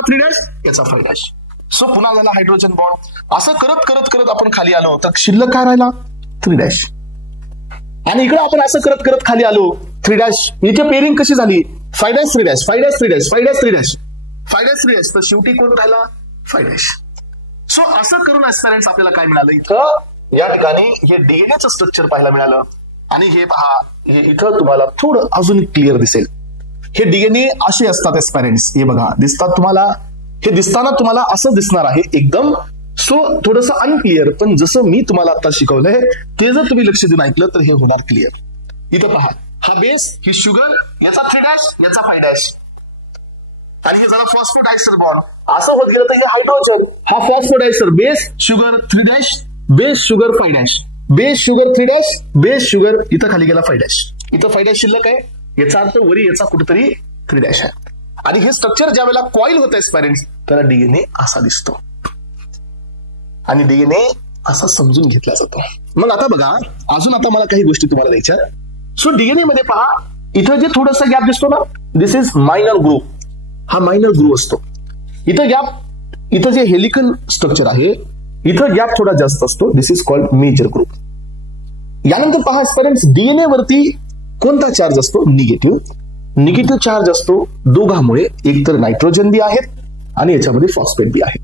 3 डॅश, याचा 5 डॅश. सो पुन्हा झाला हायड्रोजन बॉन्ड. असं करत करत करत आपण खाली आलो तर शिल्लक काय राहिला? 3 डॅश. आणि इकडे आपण असं करत करत खाली आलो 3 डॅश. इथे पेरिंग कशी झाली? 5 dash 3 dash, 5 dash 3 dash, 5 dash 3 dash, 5 dash 3 dash. तर शेवटी कोण राहिला? 5 डॅश. सो असं करून ऍस्पिरंट्स आपल्याला काय मिळालं? इथं या ठिकाणी हे डीएनएचं स्ट्रक्चर पाहायला मिळालं. आणि हे पहा, हे इथं तुम्हाला थोडं अजून क्लिअर दिसेल. हे डीएनए असे असतात ऍस्पिरंट्स. हे बघा दिसतात तुम्हाला. हे दिसताना तुम्हाला असं दिसणार आहे एकदम. सो थोडस अनक्लिअर, पण जसं मी तुम्हाला आता शिकवलंय ते जर तुम्ही लक्ष देऊन ऐकलं तर हे होणार क्लिअर. इथं पहा, हा बेस, ही शुगर, याचा 3 डॅश, याचा 5 डॅश, आणि हे झालं फॉस्फोडायस्टर बॉन्ड. असं होत गेलं तर हे हायड्रोजन. हा phosphodiester, base sugar 3 dash, base sugar 5 dash, base sugar 3 dash, base sugar, इथं खाली गेला 5 डॅश. इथं 5 डॅश शिल्लक आहे. याचा अर्थ वरी याचा कुठेतरी 3 डॅश आहे. आणि हे स्ट्रक्चर ज्या वेळेला कॉईल होत आहे पॅरेंट्स, त्याला डीएनए असा दिसतो आणि डीएनए असा समजून घेतला जातो. मग आता बघा, अजून आता मला काही गोष्टी तुम्हाला द्यायच्या. सो डीएनए मध्ये पहा, इथं जे थोडंसं गॅप दिसतो ना, दिस इज मायनर ग्रुप. हा मायनर ग्रुप असतो. इथं गॅप, इथं जे हेलिकल स्ट्रक्चर आहे इथं गॅप थोडा जास्त असतो. This is called major group. यानंतर पहा पॅरेंट्स, डीएनए वरती कोणता चार्ज असतो? निगेटिव्ह चार्ज असतो. दोघांमुळे एकतर नायट्रोजन बी आहेत आणि याच्यामध्ये फॉस्फेट बी आहे.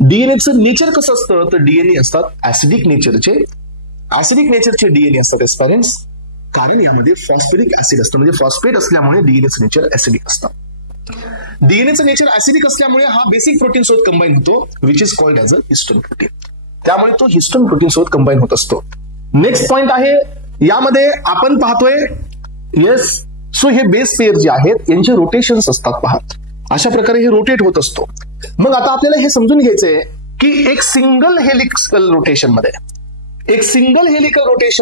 डीएनएचं नेचर कसं असतं? तर डीएनए असतात ऍसिडिक नेचरचे. ऍसिडिक नेचरचे डीएनए असतात पॅरेंट्स, कारण यामध्ये फॉस्फेरिक ऍसिड असतं. म्हणजे फॉस्फेट असल्यामुळे डीएनएचं नेचर ऍसिडिक असतं. डीएनएचं नेचर ऍसिडिक असल्यामुळे हा बेसिक प्रोटीन सोबत कंबाईन होतो, which is called as a histone protein. त्यामुळे तो हिस्टोन प्रोटीन सोबत कंबाईन होत असतो. नेक्स्ट पॉइंट आहे, यामध्ये आपण पाहतोय येस. सो हे बेस पेअर जे आहेत यांचे रोटेशन्स असतात. पहा, अशा प्रकारे हे रोटेट होत असतो. मग आता आपल्याला हे समजून घ्यायचंय की एक सिंगल हेलिकल रोटेशन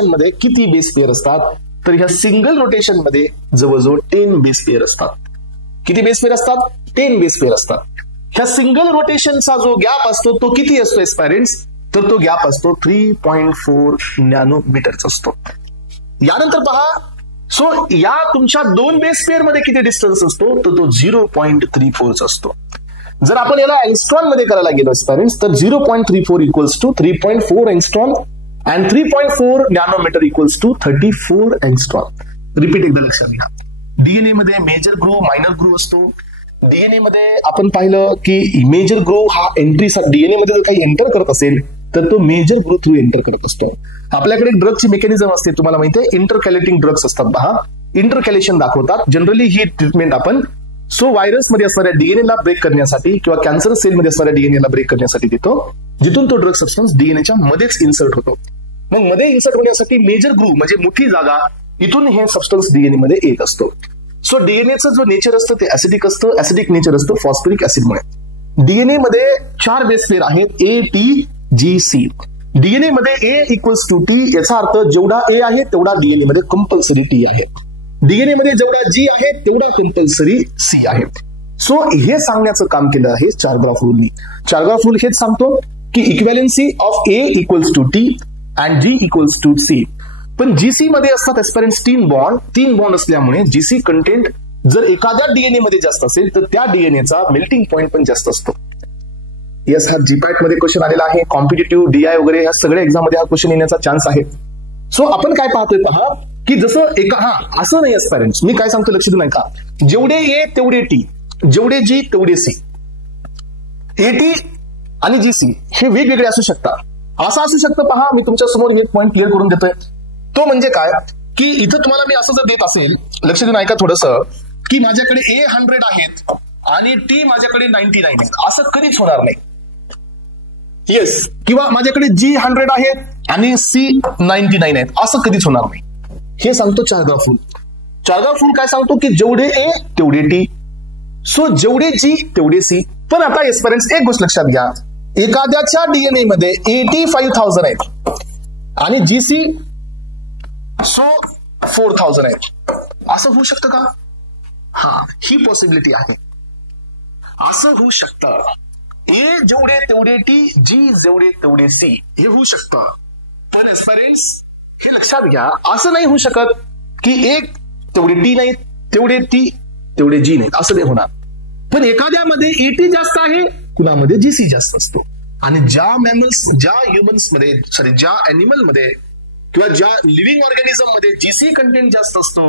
मध्ये किती बेस पेअर असतात? तर ह्या सिंगल रोटेशन मध्ये जवळजवळ 10 बेस पेअर असतात. किती बेस पेअर असतात? 10 बेस पेअर असतात. ह्या सिंगल रोटेशनचा जो गॅप असतो तो किती असतो पॅरेंट्स? तर तो गॅप असतो 3.4 नॅनोमीटरचा असतो. यानंतर पहा, सो या तुमच्या 2 बेस पेअर मध्ये किती डिस्टन्स असतो? तर तो 0.34 असतो. जर आपण याला एंगस्ट्रॉन मध्ये करायला गेलो पॅरेंट्स, तर 0.34 equals to 3.4 angstrom and 3.4 nanometer equals to 34 angstrom. Repeat एकदा लक्षात घ्या. डीएनए मध्ये मेजर ग्रुप, मायनर ग्रुप असतो. डीएनए मध्ये आपण पाहिलं की मेजर ग्रुप हा एंट्री डीएनए मध्ये जर काही एंटर करत असेल तर तो मेजर ग्रुप थ्रू एंटर करत असतो. आपल्याकडे ड्रगची मेकॅनिझम असते, तुम्हाला माहिती आहे, इंटरकॅलेटिंग ड्रग्स असतात. पहा, इंटरकॅलेशन दाखवतात. जनरली ही ट्रीटमेंट आपण व्हायरस मध्ये असणाऱ्या डीएनएला ब्रेक करण्यासाठी किंवा कॅन्सर सेल मध्ये असणाऱ्या डीएनएला ब्रेक करण्यासाठी देतो, जिथून तो ड्रग सबस्टन्स डीएनएच्या मध्येच इन्सर्ट होतो. मग मध्ये इन्सर्ट होण्यासाठी मेजर ग्रुप म्हणजे मोठी जागा, इथून हे सबस्टन्स डीएनए मध्ये येत असतो. सो डीएनएचं जो नेचर असतं ते ऍसिडिक असतं. ऍसिडिक नेचर असतं फॉस्फरिक ऍसिडमुळे. डीएनए मध्ये 4 बेस पेअर आहेत, ए, टी, जी, सी. डीएनए मध्ये ए इक्वल्स टू टी, याचा अर्थ जेवढा ए आहे तेवढा डीएनए मध्ये कंपल्सरी टी आहे. डीएनए मध्ये जेवढा जी आहे तेवढा कंपल्सरी सी आहे. सो हे सांगण्याचं काम केलं आहे चारग्राफ रूलनी. चारग्राफ रूल हेच सांगतो की equivalency of A equals to T and G equals to C. पण जीसी मध्ये असतात एस्पेरेंट्स 3 बॉन्ड असल्यामुळे जीसी कंटेंट जर एखाद्या डीएनए मध्ये जास्त असेल तर त्या डीएनएचा मेल्टिंग पॉइंट पण जास्त असतो. येस, हा जीपॅट मध्ये क्वेश्चन आलेला आहे. कॉम्पिटेटिव्ह, डीआय वगैरे ह्या सगळ्या एक्झाम मध्ये हा क्वेश्चन येण्याचा चान्स आहे. सो आपण काय पाहतोय पहा की जसं असं नाही एस्पेरेंट्स, मी काय सांगतो लक्ष देऊ नका. जेवढे ए तेवढे टी, जेवढे जी तेवढे सी. एटी आणि जीसी हे वेगवेगळे असू शकतात. असं असू शकतं. पहा, मी तुमच्या समोर एक पॉईंट क्लिअर करून देतोय. तो म्हणजे काय की इथं तुम्हाला मी असं जर देत असेल, लक्ष देऊन ऐका थोडंसं, की माझ्याकडे A 100 आहेत आणि T माझ्याकडे 99 आहेत, असं कधीच होणार नाही. येस. किंवा माझ्याकडे G 100 आहेत आणि C 99 आहेत, असं कधीच होणार नाही. हे सांगतो चारग्राफ रूल. चारग्राफ रूल काय सांगतो की जेवढे A तेवढे T, सो जेवढे G तेवढे C. पण आता एस्पिरंट्स एक गोष्ट लक्षात घ्या, एखाद्याच्या डीएनए मध्ये 85,000 आहेत आणि GC सो 4,000 आहेत, असं होऊ शकतं का? हा, ही पॉसिबिलिटी आहे. असं होऊ शकतं. A जेवढे तेवढे T, G जेवढे तेवढे C, हे होऊ शकतं. पण एस्पिरंट्स हे लक्षात घ्या, असं नाही होऊ शकत की एक तेवढे T नाही, तेवढे T तेवढे G नाही, असं नाही होणार. पण एखाद्यामध्ये AT जास्त आहे, कुणामध्ये GC जास्त असतो. आणि ज्या मॅमल्स, ज्या ह्युमन्स मध्ये, ज्या अॅनिमल मध्ये किंवा ज्या लिव्हिंग ऑर्गॅनिझम मध्ये GC कंटेंट जास्त असतो,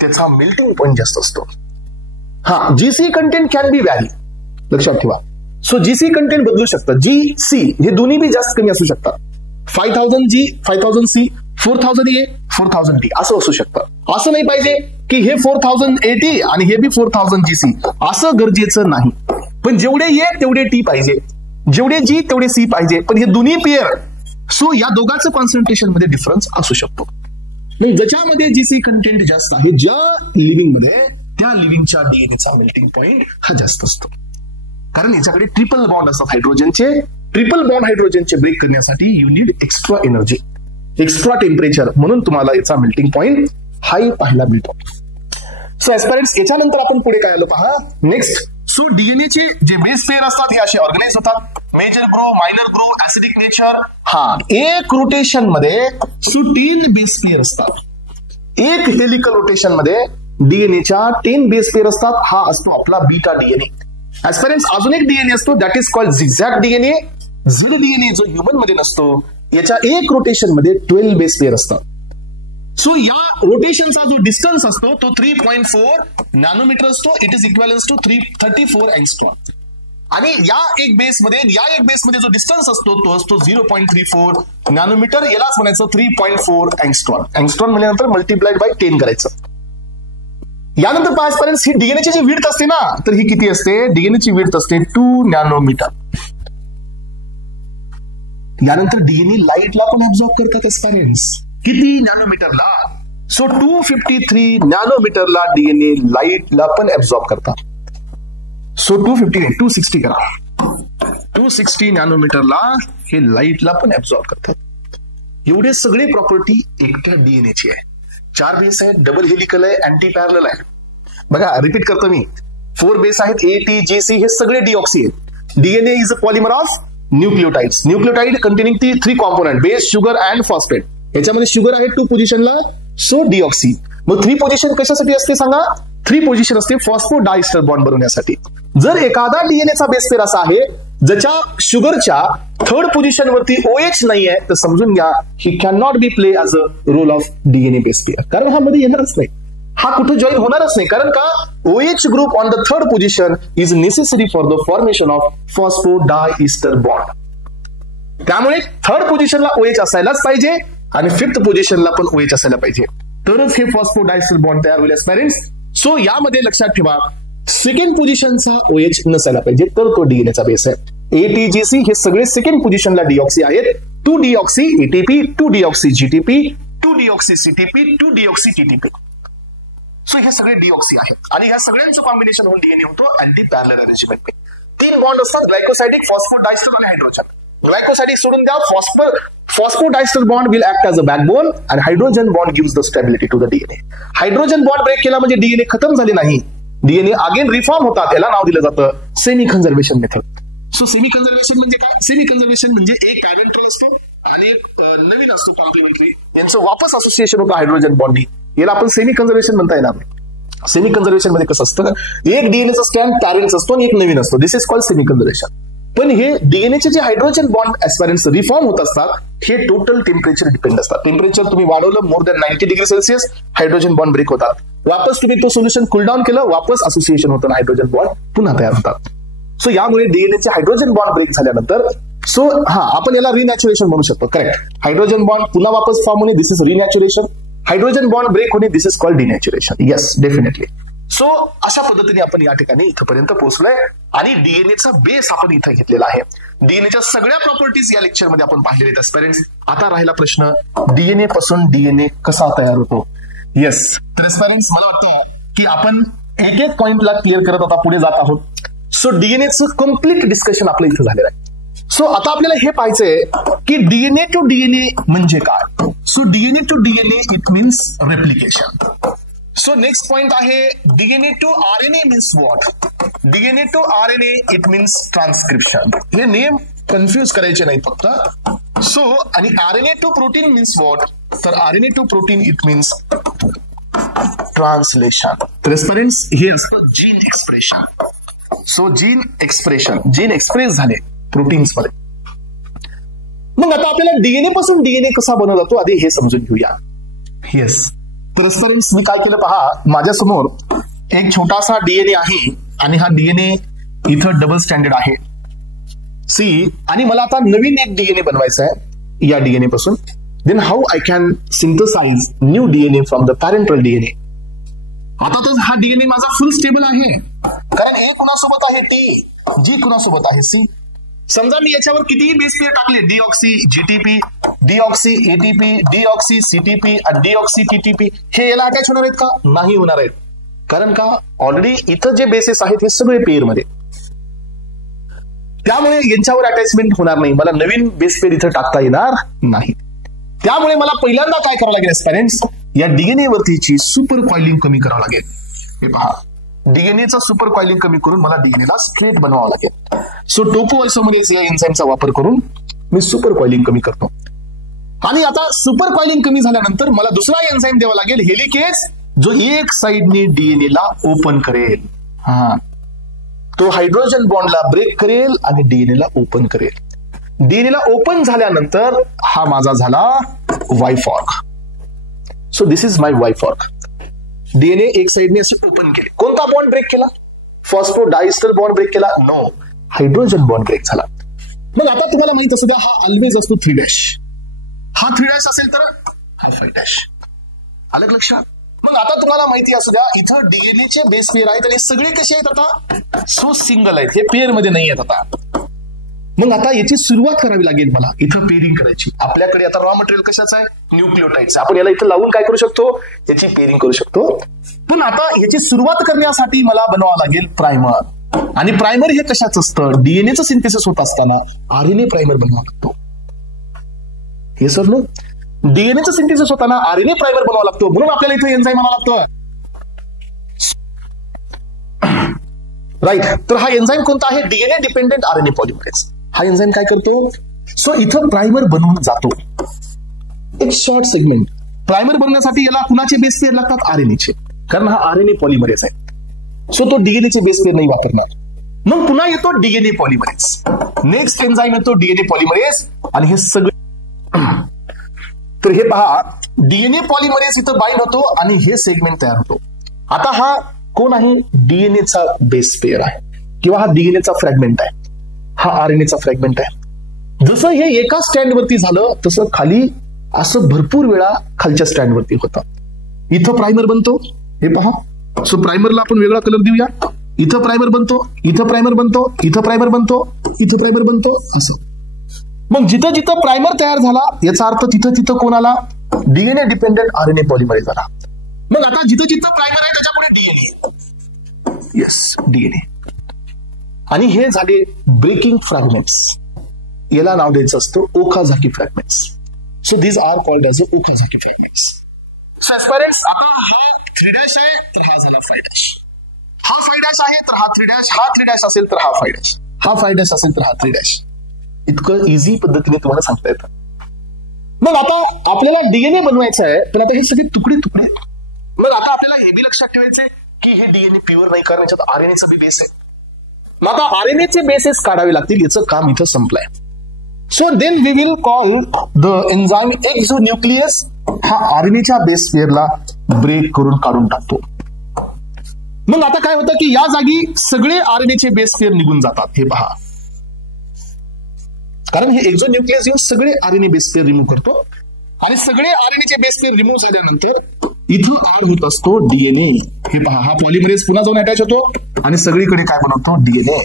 त्याचा मेल्टिंग पॉइंट जास्त असतो. हा, GC content can be vary, लक्षात ठेवा. सो GC कंटेंट बदलू शकतं. GC हे दोन्ही बी जास्त कमी असू शकतात. 5,000 G, 5,000 C, 4,000 A, 4,000 T, असं असू शकतं. असं नाही पाहिजे की हे 4,000 AT आणि हे बी 4,000 GC, असं गरजेचं नाही. पण जेवढे A तेवढे T पाहिजे, जेवढे G तेवढे C पाहिजे. पण हे दोन्ही पेअर, सो या दोघांचं कॉन्सन्ट्रेशन मध्ये डिफरन्स असू शकतो. ज्याच्यामध्ये GC कंटेंट जास्त आहे, ज्या लिव्हिंग मध्ये, त्या लिव्हिंगच्या डीएनएचा मेल्टिंग पॉइंट हा जास्त असतो. कारण याच्याकडे ट्रिपल बॉन्ड असतात हायड्रोजनचे. ट्रिपल बॉन्ड हायड्रोजनचे ब्रेक करण्यासाठी you need extra energy, extra temperature, म्हणून तुम्हाला याचा मेल्टिंग पॉइंट हाई पाहायला मिळतो. सो एस्पिरंट्स, याच्यानंतर आपण पुढे काय आलो पहा. नेक्स्ट, सो डीएनएचे जे बेस पेअर असतात हे असे ऑर्गनाइज होतात. Major groove, minor groove, acidic nature. हा, एक रोटेशन मध्ये सो 10 बेस पेअर असतात. एक हेलिकल रोटेशन मध्ये डीएनएच्या 10 बेस पेअर असतात. हा असतो आपला बीटा डीएनए. एस्पिरंट्स, अजून एक डीएनए असतो, that is called zigzag DNA. Z DNA जो ह्युमन मध्ये नसतो, याच्या एक रोटेशन मध्ये 12 बेस पेअर असतात. सो या रोटेशनचा जो डिस्टन्स असतो तो 3.4 नॅनोमीटर असतो. It is equivalence to 34 angstrom. आणि या एक बेस मध्ये जो डिस्टन्स असतो तो असतो 0.34 नॅनोमीटर. यालाच म्हणायचं 3.4 अँगस्ट्रॉम. अँगस्ट्रॉम म्हणल्यानंतर मल्टिप्लाइड बाय 10 करायचं. यानंतर पाहण्यापर्यंत ही डीएनएची जी विड्थ असते ना, तर ही किती असते? डीएनएची विड्थ असते 2 नॅनोमीटर. यानंतर डीएनए लाईटला पण ऑब्झर्व करतात एस्पिरंट्स. किती नॅनोमीटरला? सो 253 नॅनोमीटरला डीएनए लाईटला पण ऍब्झॉर्ब करतात. सो 260 करा. 260 नॅनोमीटरला हे लाईटला पण ऍब्झॉर्ब करतात. एवढे सगळे प्रॉपर्टी एकट्या डीएनएची आहे. 4 बेस आहेत, डबल हेलिकल आहे, अँटी पॅरलल आहे. बघा, रिपीट करतो मी. 4 बेस आहेत, AT, GC, हे सगळे डीऑक्सी आहेत. DNA is a polymer of nucleotides. Nucleotide containing 3 component, base, sugar and phosphate. याच्यामध्ये शुगर आहे 2 पोझिशनला, सो डीऑक्सी. मग 3 पोझिशन कशासाठी असते सांगा? 3 पोझिशन असते फॉस्फोडायस्टर बॉन्ड बनवण्यासाठी. जर एखादा डीएनएचा बेस पेअर असा आहे ज्याच्या शुगरच्या 3rd पोझिशन वरती OH नाही आहे, तर समजून घ्या ही can not be play as a role of DNA base pair. कारण हा मध्ये येणारच नाही, हा कुठे जॉईन होणारच नाही. कारण का? OH group on the 3rd position is necessary for the formation of phosphodiester bond. त्यामुळे 3rd पोझिशनला OH असायलाच पाहिजे आणि 5th पोझिशनला पण OH असायला पाहिजे, तरच हे फॉस्फोडायस्टर बॉन्ड तयार होईल एस्पिरंट्स. सो यामध्ये लक्षात ठेवा, 2nd पोझिशनचा OH नसायला पाहिजे, तर तो डीएनएचा बेस आहे. ATGC हे सगळे 2nd पोझिशनला डीऑक्सी आहेत. 2 deoxy ATP, 2 deoxy GTP, 2 deoxy CTP, 2 deoxy TTP. So हे सगळे डीऑक्सी आहेत आणि ह्या सगळ्यांचं कॉम्बिनेशन होऊन डीएनए होतो अँटी पॅरलल अरेंजमेंट. 3 बॉन्ड असतात, ग्लायकोसायडिक, फॉस्फोडायस्टर आणि हायड्रोजन. ग्लायकोसायडिक सोडून द्या. Phosphodiester bond will act as a backbone आणि hydrogen bond gives the stability to the DNA. Hydrogen bond break केला म्हणजे डीएनए खतम झाले नाही, डीएनए अगेन रिफॉर्म होतात. याला नाव दिलं जातं semi conservation method. So semi conservation म्हणजे काय? सेमी कन्झर्वेशन म्हणजे एक पॅरेंटल असतो आणि एक नवीन असतो कॉम्प्लिमेंटरी, यांचं वापस असोसिएशन होतं हायड्रोजन बॉन्डनी. याला आपण सेमी कन्झर्वेशन म्हणता येणार नाही. सेमी कन्झर्वेशन मध्ये कसं असतं, एक डीएनएचा स्टँड पॅरेंट्स असतो आणि एक नवीन असतो. This is called semi conservation. पण हे डीएनएचे जे हायड्रोजन बॉन्ड एस्पिरंट्स रिफॉर्म होत असतात, हे टोटल टेम्परेचर डिपेंड असतात. टेम्परेचर तुम्ही वाढवलं more than 90 degree Celsius, hydrogen bond break होतात. वापस तुम्ही तो सोल्युशन कूलडाऊन केलं, वापस असोसिएशन होतं, हायड्रोजन बॉन्ड पुन्हा तयार होतात. सो यामुळे डीएनएचे हायड्रोजन बॉन्ड ब्रेक झाल्यानंतर सो आपण याला रिनॅच्युरेशन म्हणू शकतो. करेक्ट. हायड्रोजन बॉन्ड पुन्हा वापस फॉर्म होणे, this is renaturation. Hydrogen bond break होणे, this is called denaturation. Yes, definitely. So अशा पद्धतीने आपण या ठिकाणी इथपर्यंत पोहोचलोय आणि डीएनएचा बेस आपण इथं घेतलेला आहे. डीएनएच्या सगळ्या प्रॉपर्टीज या लेक्चरमध्ये आपण पाहिलेल्या आहेत एस्पिरंट्स. आता राहिला प्रश्न, डीएनए पासून डीएनए कसा तयार होतो. येस एस्पिरंट्स, मला वाटतं की आपण एक एक पॉइंटला क्लिअर करत आता पुढे जात आहोत. सो डीएनएचं कम्प्लीट डिस्कशन आपलं इथं झालेलं आहे. सो आता आपल्याला हे पाहायचंय की डीएनए टू डीएनए म्हणजे काय. So DNA to DNA it means replication. So next point आहे DNA to RNA means what. DNA to RNA it means transcription. हे नेम कन्फ्युज करायचे नाही फक्त. सो आणि RNA to protein means what, तर RNA to protein it means translation. ट्रान्सपरन्स हे असतं gene expression. So gene expression, gene express झाले प्रोटीन्स मध्ये. मग आता आपल्याला डीएनए पासून डीएनए कसा बनवला जातो आधी हे समजून घेऊया. येस, तर स्टुडंट्स मी काय केलं पहा, माझ्यासमोर एक छोटासा डीएनए आहे आणि हा डीएनए इथं डबल स्टँडर्ड आहे सी, आणि मला आता नवीन एक डीएनए बनवायचा आहे या डीएनए पासून. Then how I can synthesise new DNA from the parental DNA. आता तर हा डीएनए माझा फुल स्टेबल आहे, कारण ए कुणासोबत आहे टी, जी कुणासोबत आहे सी. समजा मी याच्यावर कितीही बेस पेअर टाकले, deoxy GTP, deoxy ATP, deoxy CTP आणि डीऑक्सी टीटीपी, हे याला अटॅच होणार आहेत का? नाही होणार आहेत. कारण का, ऑलरेडी इथं जे बेसेस आहेत हे सगळे पेअर मध्ये, त्यामुळे यांच्यावर अटॅचमेंट होणार नाही. मला नवीन बेस पेअर इथं टाकता येणार नाही. त्यामुळे मला पहिल्यांदा काय करावं लागेल पॅरेंट्स, या डीएनए वरतीची सुपर कॉइलिंग कमी करावं लागेल. हे पहा, डीएनएचा सुपर कॉइलिंग कमी करून मला डीएनएला स्ट्रेट बनवावं लागेल. सो टोपोआयसोमरेज या एन्झाइमचा वापर करून मी सुपर कॉइलिंग कमी करतो. आणि आता सुपर कॉइलिंग कमी झाल्यानंतर मला दुसरा एन्झाइम द्यावा लागेल, हेलिकेज, जो एक साइडने डीएनएला ओपन करेल. तो हायड्रोजन बॉन्डला ब्रेक करेल आणि डीएनएला ओपन करेल. डीएनएला ओपन झाल्यानंतर हा माझा झाला Y fork. So this is my Y fork. DNA एक साइडने असे ओपन केले. कोणता बॉन्ड ब्रेक केला? फॉस्फोडायस्टर बॉन्ड ब्रेक केला? नो, हायड्रोजन बॉन्ड ब्रेक झाला. मग आता तुम्हाला माहित असू द्या, हा ऑलवेज असतो 3'. हा 3' असेल तर हा 5'. आलं लक्षात? मग आता तुम्हाला माहिती असू द्या, इथं डीएनए चे बेस पेअर आहेत आणि सगळे कसे आहेत आता? सो सिंगल आहेत, हे पेअर मध्ये नाही आहेत आता. मग आता याची सुरुवात करावी लागेल मला, इथं पेअरिंग करायची. आपल्याकडे आता रॉ मटेरियल कशाचं आहे? न्यूक्लिओटाइडचं. आपण याला इथं लावून काय करू शकतो? याची पेअरिंग करू शकतो. पण आता याची सुरुवात करण्यासाठी मला बनवावं लागेल प्रायमर. आणि प्रायमर हे कशाचं असतं? डीएनएचं सिंथेसिस होत असताना आरएनए प्रायमर बनवावा लागतो. हे सर नो, डीएनएचं सिंथेसिस होताना आरएनए प्रायमर बनवावा लागतो, म्हणून आपल्याला इथं एन्झाइम आणावं लागतं. राईट. तर हा एन्झाइम कोणता आहे? DNA dependent RNA polymerase. हा एन्झाइम काय करतो? सो इथं प्रायमर बनवून जातो. एक शॉर्ट सेगमेंट. प्रायमर बनवण्यासाठी याला कुणाचे बेस पेअर लागतात? आरएनएचे, कारण हा आरएनए पॉलिमरेज आहे. सो तो डीएनएचे बेस पेअर नाही वापरणार. मग पुन्हा येतो डीएनए पॉलिमरेज. नेक्स्ट एन्झाइम येतो डीएनए पॉलिमरेज, आणि हे सगळे. तर हे पहा, डीएनए पॉलिमरेज इथं बाइंड होतो आणि हे सेगमेंट तयार होतो. आता हा कोण आहे? डीएनएचा बेस पेअर आहे, किंवा हा डीएनएचा फ्रॅगमेंट आहे, हा आरएनएचा फ्रॅगमेंट आहे. जसं हे एका स्टँडवरती झालं तसं खाली असं भरपूर वेळा खालच्या स्टँडवरती होतं. इथं प्रायमर बनतो, हे पहा. सो प्रायमरला आपण वेगळा कलर देऊया. इथं प्रायमर बनतो, इथं प्रायमर बनतो, इथं प्रायमर बनतो, इथं प्रायमर बनतो, असं. मग जिथं जिथं प्रायमर तयार झाला याचा अर्थ तिथं तिथं कोण आला? डीएनए डिपेंडेंट आरएनए पॉलिमरेज झाला. मग आता जिथं जिथं प्रायमर आहे त्याच्या पुढे डीएनए. Yes, DNA. आणि हे झाले ब्रेकिंग फ्रॅगमेंट्स. याला नाव द्यायचं असतं Okazaki fragments. So these are called as Okazaki fragments. So aspirants, आता हा 3' आहे तर हा झाला 5'. हा 5' आहे तर हा 3'. हा 3' असेल तर हा 5'. हा 5' असेल तर हा 3'. इतकं इझी पद्धतीने तुम्हाला सांगता येतं. मग आता आपल्याला डीएनए बनवायचं आहे, पण आता हे सगळे तुकडे तुकडे. मग आता आपल्याला हे बी लक्षात ठेवायचंय की हे डीएनए प्युअर नाही, कारण याच्यात आरएनएचं बी बेस आहे. मग आता आरएनएचे बेसेस काढावे लागतील. याचं काम इथं संपलंय. So then we will call the enzyme exonuclease. हा आरएनएच्या बेस पेअरला ब्रेक करून काढून टाकतो. मग आता काय होतं की या जागी सगळे आरएनएचे बेस पेअर निघून जातात. हे पहा, कारण हे एक्झोन्यूक्लियस येऊन सगळे आरएनए बेस पेअर रिमूव्ह करतो आणि सगळे आरएनएचे बेस पेअर रिमूव्ह झाल्यानंतर इथं ऍड होत असतो डीएनए. हे पहा, हा पॉलिमरेज पुन्हा जाऊन अटॅच होतो आणि सगळीकडे काय बनवतो, डीएनए.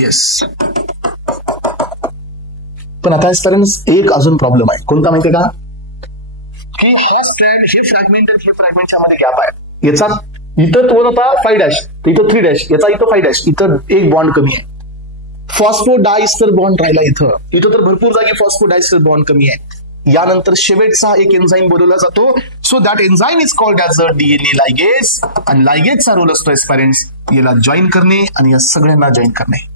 येस. पण आता एक अजून प्रॉब्लेम आहे. कोणता माहितीये का, की हा स्ट्रँड हे फ्रॅगमेंटच्या मध्ये गॅप आहे. याचा इथं तो होता 5' तर इथं 3', याचा इथं 5', इथं एक बॉन्ड कमी आहे. फॉस्फोडायस्टर बॉन्ड राहिला इथं तर भरपूर जागी फॉस्फोडायस्टर बॉन्ड कमी आहे. यानंतर शेवटचा एक एन्झाईम बनवला जातो. So that enzyme is called as a DNA ligase. आणि लायगेजचा रोल असतो एस्पायरेंट्स याला जॉईन करणे आणि या सगळ्यांना जॉईन करणे.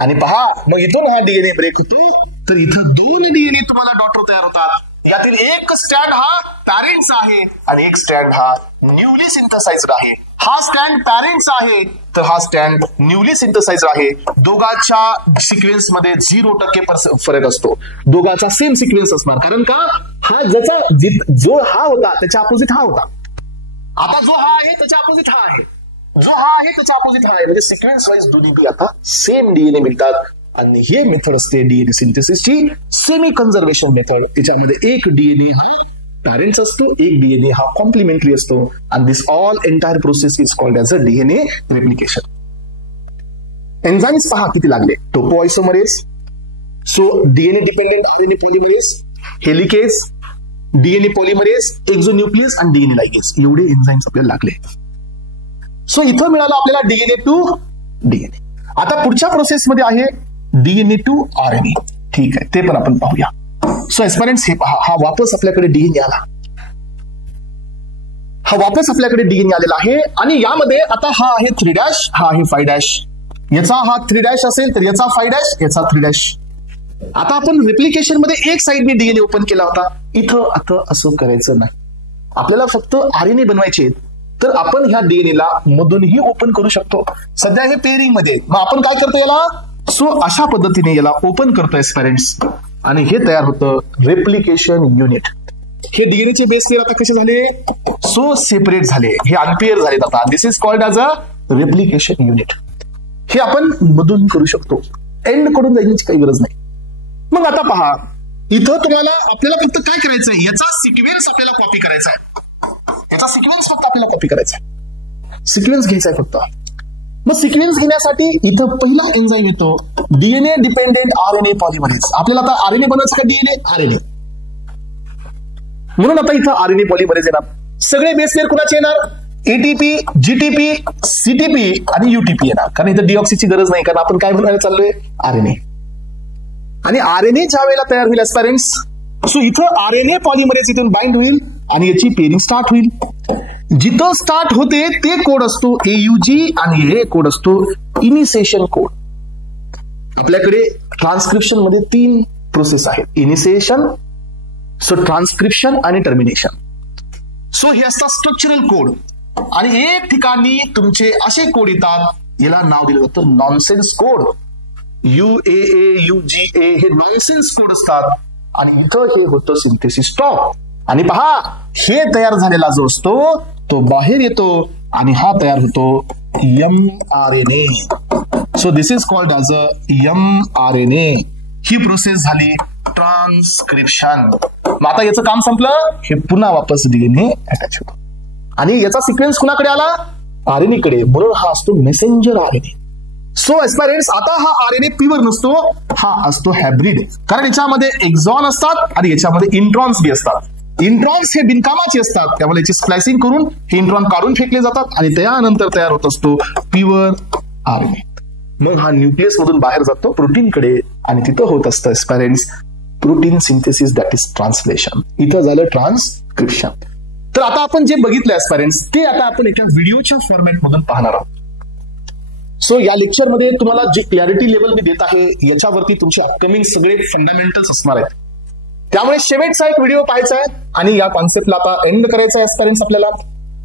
आणि पहा, मग इथून हा डीएनए ब्रेक होतो तर इथं 2 डीएनए तुम्हाला डॉटर तयार होतात. यातील एक स्ट्रँड हा पॅरेंट्स आहे आणि एक स्ट्रँड हा न्यूली सिंथसाइज्ड आहे. हा स्ट्रँड पॅरेंट्स आहे तर हा स्ट्रँड न्यूली सिंथसाइज्ड आहे. दोघांच्या सिक्वेन्स मध्ये 0% फरक असतो. दोघांचा सेम सिक्वेन्स असणार. कारण का, हा जो हा होता त्याच्या अपोजिट हा होता. आता जो हा आहे त्याच्या अपोजिट हा आहे, जो हा आहे त्याच्या अपोजिट हा आहे. म्हणजे सिक्वेन्स वाईज दोन्ही बी आता सेम डीएनए मिळतात. आणि हे मेथड असते डीएनए सिंथेसिसची सेमी कन्झर्वेशन मेथड. त्याच्यामध्ये एक डीएनए हा पॅरेंट्स असतो, एक डीएनए हा कॉम्प्लिमेंटरी असतो. आणि this all entire process is called as a DNA replication. Enzymes पहा किती लागले. Topoisomerase, so DNA dependent RNA polymerase, helicase, DNA polymerase, exonuclease आणि डीएनए लायगेज, एवढे एन्झाईम्स आपल्याला लागले. सो इथं मिळालं आपल्याला डीएनए टू डीएनए. आता पुढच्या प्रोसेसमध्ये आहे डीएनए टू आरएनए. ठीक आहे, ते पण आपण पाहूया. सो एस्पायरेंट्स हे पहा, हा वापस आपल्याकडे डीएनए आला. हा वापस आपल्याकडे डीएनए आलेला आहे. आणि यामध्ये आता हा आहे 3', हा आहे 5'. याचा हा 3' असेल तर याचा 5', याचा 3'. आता आपण रेप्लिकेशन मध्ये एक साइडने डीएनए ओपन केला होता. इथं आता असं करायचं नाही. आपल्याला फक्त आरएनए बनवायचे तर आपण ह्या डीएनएला मधूनही ओपन करू शकतो. सध्या हे पेअरिंग मध्ये, मग आपण काय करतो याला, सो अशा पद्धतीने याला ओपन करतोय पॅरेंट्स आणि हे तयार होतं रेप्लिकेशन युनिट. हे डीएनएचे बेस पेअर आता कसे झाले, सो सेपरेट झाले, हे अनपेअर झाले. आता this is called as a replication unit. हे आपण मधून करू शकतो, एंड कडून जायची काही गरज नाही. मग आता पहा, इथं तुम्हाला आपल्याला फक्त काय करायचंय, याचा सिक्वेन्स आपल्याला कॉपी करायचा आहे. याचा सिक्वेन्स फक्त आपल्याला कॉपी करायचा आहे, सिक्वेन्स घ्यायचा आहे फक्त. मग सिक्वेन्स घेण्यासाठी इथं पहिला एन्झाईम येतो डीएनए डिपेंडेंट आरएनए पॉलिमरेज. आपल्याला आता आरएनए बनवायचं का, डीएनए आरएनए, म्हणून आता इथं आरएनए पॉलिमरेज येणार. सगळे बेस पेअर कुणाचे येणार, एटीपी, जीटीपी, सीटीपी आणि युटीपी येणार. कारण इथं डीऑक्सीची गरज नाही, कारण आपण काय बनवायला चाललोय, आरएनए. आणि आरएनए ज्या वेळेला तयार होईल एस्पायरेंट्स, सो इथं आरएनए पॉलिमरेज इथून बाइंड होईल आणि याची पेअरिंग स्टार्ट होईल. जिथं स्टार्ट होते ते कोड असतो एयूजी आणि हे कोड असतो इनिशिएशन कोड. आपल्याकडे ट्रान्सक्रिप्शन मध्ये 3 प्रोसेस आहेत, इनिशिएशन, सो ट्रान्सक्रिप्शन आणि टर्मिनेशन. सो हे असतात स्ट्रक्चरल कोड. आणि एक ठिकाणी तुमचे असे कोड येतात, याला नाव दिलं जातं नॉनसेन्स कोड. UAAUGA हे नॉनसेन्स कोड असतात. आणि इथं हे होतं सिंथेसिस स्टॉप. आणि पहा, हे तयार झालेला जो असतो तो बाहेर येतो आणि हा तयार होतो mRNA. So this is called as a mRNA. He process झाली ट्रान्सक्रिप्शन. मग आता याचं काम संपलं, हे पुन्हा वापस डीएनए अटॅच होतो आणि याचा सिक्वेन्स कुणाकडे आला, आरएनए कडे. म्हणून हा असतो मेसेंजर आरएनए. सो एस्पायरेंट्स, आता हा आरएनए प्युअर नसतो, हा असतो हायब्रिड. कारण याच्यामध्ये एक्झॉन असतात आणि याच्यामध्ये इंट्रॉन्स बी असतात. इंट्रॉन्स हे बिनकामाचे असतात, त्यामुळे याची स्प्लायसिंग करून हे इंट्रॉन काढून फेकले जातात आणि त्यानंतर तयार होत असतो प्युअर आरएनए. मग हा न्यूक्लियस मधून बाहेर जातो प्रोटीनकडे आणि तिथं होत असतं aspirants protein synthesis, that is translation. इथं झालं ट्रान्सक्रिप्शन. तर आता आपण जे बघितलं एस्पायरेंट्स ते आता आपण एका व्हिडिओच्या फॉर्मॅट मधून पाहणार आहोत. सो या लेक्चरमध्ये तुम्हाला जे क्लॅरिटी लेवल मी देत आहे याच्यावरती तुमचे अपकमिंग सगळे फंडामेंटल्स असणार आहेत. त्यामुळे शेवटचा एक व्हिडिओ पाहायचा आहे आणि या कॉन्सेप्टला आता एंड करायचा आहे एस्पायरेंट्स आपल्याला.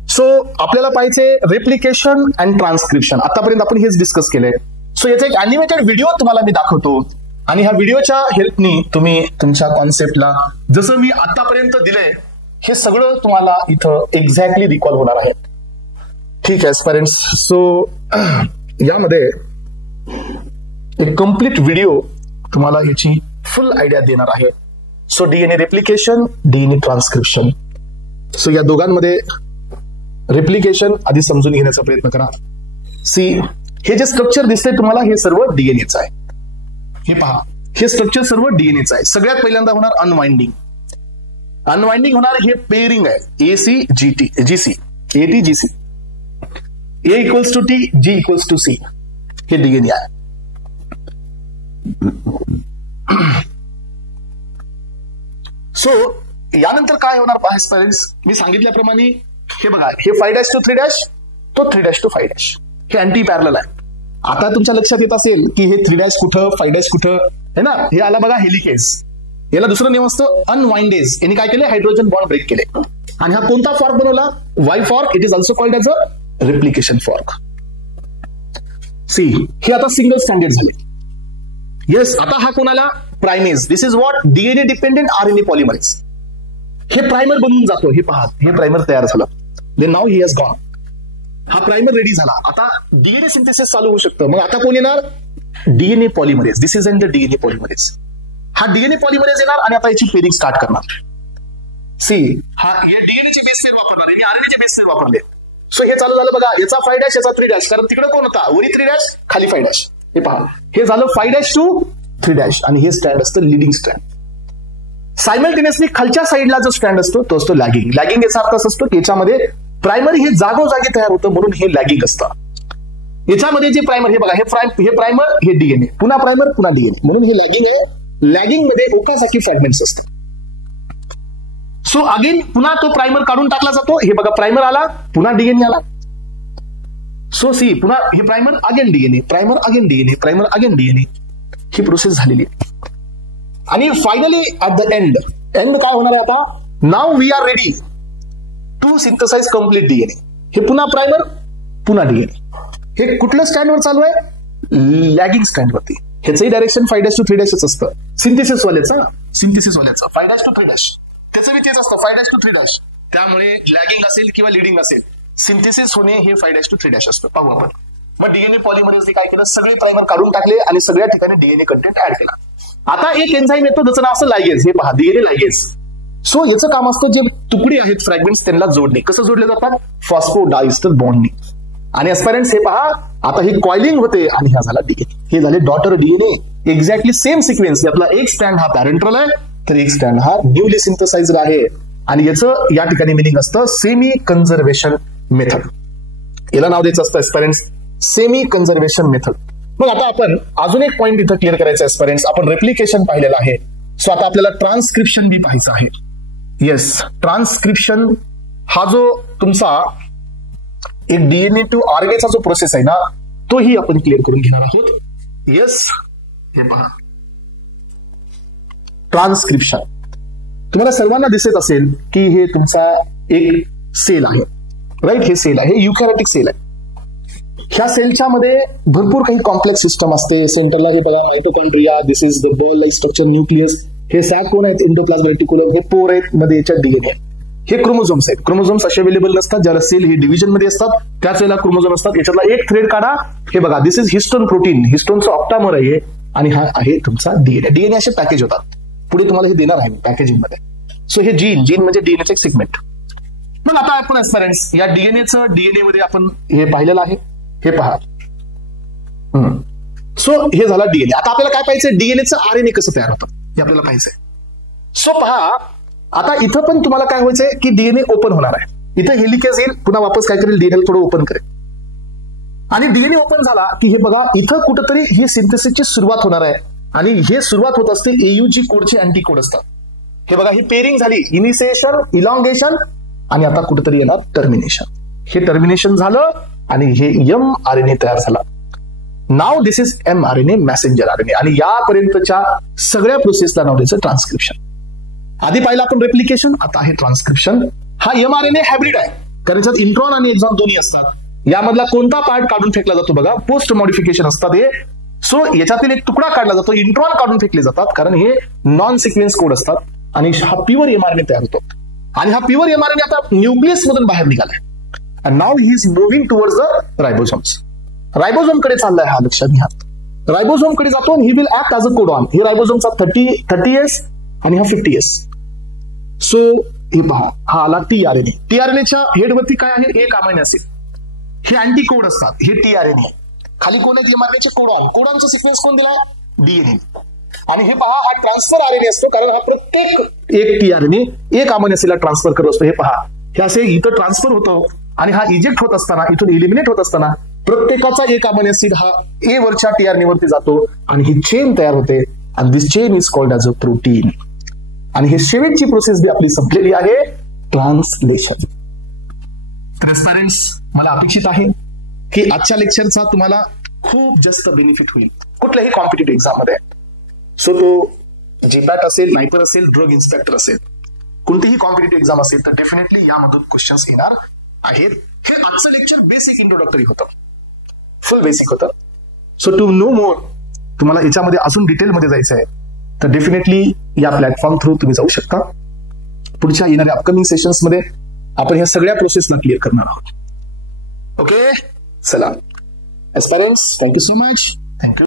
सो आपल्याला पाहिजे रेप्लिकेशन अँड ट्रान्सक्रिप्शन. आतापर्यंत आपण हेच डिस्कस केलंय. सो याचा एक अॅनिमेटेड व्हिडिओ तुम्हाला मी दाखवतो आणि ह्या व्हिडिओच्या हेल्पनी तुम्ही तुमच्या कॉन्सेप्टला जसं मी आतापर्यंत दिलंय हे सगळं तुम्हाला इथं एक्झॅक्टली रिकॉल होणार आहे. ठीक आहे एस्पायरेंट्स. सो यामध्ये एक कम्प्लीट व्हिडिओ तुम्हाला याची फुल आयडिया देणार आहे. So DNA replication, DNA transcription. So या दोघांमध्ये रेप्लिकेशन आधी समजून घेण्याचा प्रयत्न करा. सी, हे जे स्ट्रक्चर दिसतंय तुम्हाला हे सर्व डीएनएचं आहे. हे पहा, हे स्ट्रक्चर सर्व डीएनएचं आहे. सगळ्यात पहिल्यांदा होणार अनवाइंडिंग. अनवाइंडिंग होणार हे पेअरिंग आहे. AC GT GC, AT GC, A equals to T, G equals to C. हे डीएनए आहे. सो यानंतर काय होणार पहा स्टुडंट्स, मी सांगितल्याप्रमाणे हे बघा, हे 5' to 3', तो 3' to 5'. हे अँटी पॅरलल आहे. आता तुमच्या लक्षात येत असेल की हे 3' कुठं, 5' कुठं है ना. हे आला बघा हेलिकेज. याला दुसरं नेम असतं अनवाइंडेज. यांनी काय केले, हायड्रोजन बॉन्ड ब्रेक केले. आणि हा कोणता फॉर्क बनवला, Y fork. It is also called as a replication fork. See, हे आता सिंगल स्टँडर्ड झाले. येस, आता हा कोणाला, primase. This is what, DNA dependent RNA polymerase. हे प्रायमर बनवून जातो. हे पहा, हे प्रायमर तयार झालं. Then now he has gone. हा प्रायमर रेडी झाला. आता डीएनए सिंथेसिस चालू होऊ शकतं. मग आता कोण येणार, DNA polymerase. This is in the DNA polymerase. हा डीएनए पॉलिमरेज येणार आणि आता याची पेरिंग स्टार्ट करणार. सी, हा हे डीएनएचे बेस सेल वापरले, मी आरएनएचे बेस सेल वापरले. सो हे चालू झालं बघा, याचा 5', याचा 3', कारण तिकडे कोण होता, वरी 3', खाली 5'. हे पहा, हे झालं 5' to 3', आणि हे स्टँड असतं लिडिंग स्टँड. सायमल्टेनियसली खालच्या साईडला जो स्टँड असतो तो असतो लॅगिंग. लॅगिंग याचा अर्थ असतो की याच्यामध्ये प्रायमरी हे जागोजागी तयार होतं, म्हणून हे लॅगिंग असतं. याच्यामध्ये जे प्रायमर, हे बघा, हे प्रायमर, हे डीएनए, पुन्हा प्रायमर, पुन्हा डीएनए, म्हणून हे लॅगिंग आहे. लॅगिंग मध्ये ओकाझाकी फ्रॅगमेंट्स असतात. सो अगेन पुन्हा तो प्रायमर काढून टाकला जातो. हे बघा, प्रायमर आला, पुन्हा डीएनए आला. सो सी, पुन्हा हे primer, again DNA, primer, again DNA, primer, again DNA. ही प्रोसेस झालेली आहे. आणि फायनली ऍट द एंड काय होणार आहे आता, now we are ready to synthesize complete DNA. हे पुन्हा प्रायमर, पुन्हा डीएनए. हे कुठल्या स्टँडवर चालू आहे, लॅगिंग स्टँडवरती. ह्याचंही डायरेक्शन 5' to 3' असतं. सिंथेसिस वाल्याचं 5' to 3', त्याचं बी तेच असतं, 5' to 3'. त्यामुळे लॅगिंग असेल किंवा लिडिंग असेल, सिंथेसिस होणे हे 5' to 3' असतं. पाहू आपण. मग डीएनए पॉलिमरेजने काय केलं, सगळे प्रायमर काढून टाकले आणि सगळ्या ठिकाणी डीएनए कंटेंट ऍड केला. आता एक एन्झाईम येतो ज्याचं नाव असतं लायगेज. हे पहा, डीएनए लायगेज. सो याचं काम असतं, जे तुकडे आहेत फ्रॅगमेंट्स त्यांना जोडणे. कसं जोडले जातात, फॉस्फोडायस्टर बॉन्डने. आणि एस्पायरंट्स हे पहा, आता ही कॉइलिंग होते आणि हा झाला डीएनए. हे झाले daughter DNA. Exactly same sequence. यातला एक स्टँड हा पॅरेंट्रल आहे, तर एक स्टँड हा न्यूली सिंथसाइज्ड आहे. आणि याचं या ठिकाणी मिनिंग असतं सेमी कन्झर्वेशन मेथड. याला नाव द्यायचं असतं एस्पायरंट्स, सेमी कन्झर्वेशन मेथड. मग आता आपण अजून एक पॉईंट इथं क्लिअर करायचं एस्पायरंट्स. आपण रेप्लिकेशन पाहिलेलं आहे. सो आता आपल्याला ट्रान्सक्रिप्शन बी पाहायचं आहे. येस, ट्रान्सक्रिप्शन हा जो तुमचा एक डीएनए टू आरएनएचा जो प्रोसेस आहे ना, तोही आपण क्लिअर करून घेणार आहोत. येस, हे पहा, ट्रान्सक्रिप्शन. तुम्हाला सर्वांना दिसत असेल की हे तुमचा एक सेल आहे, राईट. हे सेल आहे, युकॅरियोटिक सेल आहे. ह्या सेलच्या मध्ये भरपूर काही कॉम्प्लेक्स सिस्टम असते. सेंटरला हे बघा, mitochondria. This is the ball like structure, nucleus. हे सॅक कोण आहेत, एंडोप्लाझ्म रेटिक्युलम. हे पोर आहेत, मध्ये याच्यात डीएनए. हे क्रोमोझोम्स आहेत. क्रोमोझोम्स असे अवेलेबल नसतात. ज्याला सेल हे डिव्हिजन मध्ये असतात त्याच वेळेला क्रोमोझोम असतात. याच्यातला एक थ्रेड काढा. हे बघा, दिस इज हिस्टोन प्रोटीन. हिस्टोनचं ऑक्टामर आहे आणि हा आहे तुमचा डीएनए. डीएनए असे पॅकेज होतात. पुढे तुम्हाला हे देणार आहे मी पॅकेजिंग मध्ये. सो हे जीन म्हणजे डीएनएचं एक सेगमेंट. मग आता आपण एस्पायरंट्स या डीएनएचं डीएनए मध्ये आपण हे पाहिलेलं आहे. हे पहा. सो हे झाला डीएनए. आता आपल्याला काय पाहिजे, डीएनएचं आरएनए कसं तयार होतं हे आपल्याला पाहिजे. सो पहा, आता इथं पण तुम्हाला काय व्हायचंय की डीएनए ओपन होणार आहे. इथं हेलिकेज येईल, पुन्हा वापस काय करेल, डीएनए थोडं ओपन करेल. आणि डीएनए ओपन झाला की हे बघा, इथं कुठंतरी ही सिंथेसिसची सुरुवात होणार आहे. आणि हे सुरुवात होत असते एयूजी कोडचे अँटीकोड असतात. हे बघा, ही पेरिंग झाली, इनिशिएशन, इलॉंगेशन, आणि आता कुठेतरी येणार टर्मिनेशन. हे टर्मिनेशन झालं आणि हे एम आरएनए तयार झाला. Now this is M RNA, messenger RNA. आणि यापर्यंतच्या सगळ्या प्रोसेसला नाव द्यायचं ट्रान्सक्रिप्शन. आधी पाहिलं आपण रेप्लिकेशन, आता आहे ट्रान्सक्रिप्शन. हा एम आरएनए हायब्रिड आहे, कारण याच्यात इंट्रॉन आणि एक्झॉन दोन्ही असतात. यामधला कोणता पार्ट काढून फेकला जातो बघा, पोस्ट मॉडिफिकेशन असतात हे. सो याच्यातील एक तुकडा काढला जातो, इंट्रॉन काढून फेकले जातात, कारण हे नॉन सिक्वेन्स कोड असतात. आणि हा प्युअर एमआरएनए तयार होतो. आणि हा प्युअर एमआरएनए आता न्यूक्लियस मधून बाहेर निघालाय. And now he is moving towards the ribosomes. Ribosome कडे चाललाय हा, लक्षात घ्या. रायबोझोम कडे जातो आणि he will act as a codon. हे रायबोझोमचा 30S आणि हा 50S. सो हे पहा, हा आला टीआरएनए. टीआरएनएच्या हेडवरती काय आहे? एक अमायनो ऍसिड. हे अँटी कोड असतात, हे टीआरएनए. खाली कोण आहेत एमआरएनएचे? कोडॉन. कोडॉनचा सिक्वेन्स कोण दिला? डीएनए. आणि हे पहा, हा ट्रान्सफर आरएनए असतो, कारण हा प्रत्येक एक टीआरएनए एक अमायनो ऍसिडला ट्रान्सफर करत असतो. हे पहा, हे असे इथं ट्रान्सफर होतो आणि हा इजेक्ट होत असताना, इथून इलिमिनेट होत असताना प्रत्येकाचा एक अमायनो ऍसिड हा ए वरच्या टीआरएनए वरती जातो आणि ही चेन तयार होते. आणि this chain is called as a protein. आणि हे शेवटची प्रोसेस बी आपली संपलेली आहे, ट्रान्सलेशन. ट्रान्सपरन्स मला अपेक्षित आहे की आजच्या लेक्चरचा तुम्हाला खूप जास्त बेनिफिट होईल कुठल्याही कॉम्पिटिटिव्ह एक्झाम मध्ये. सो तो जीपॅट असेल, नायपर असेल, ड्रग इन्स्पेक्टर असेल, कोणतीही कॉम्पिटिटिव्ह एक्झाम असेल तर डेफिनेटली यामधून क्वेश्चन्स येणार आहेत. हे आजचं लेक्चर बेसिक इंट्रोडक्टरी होतं, फुल बेसिक होतं. सो टू नो मोर, तुम्हाला याच्यामध्ये अजून डिटेलमध्ये जायचं आहे तर डेफिनेटली या प्लॅटफॉर्म थ्रू तुम्ही जाऊ शकता. पुढच्या येणाऱ्या अपकमिंग सेशन्स मध्ये आपण ह्या सगळ्या प्रोसेसला क्लिअर करणार आहोत. ओके, चला एस्पायरंट्स, थँक्यू सो मच. थँक्यू.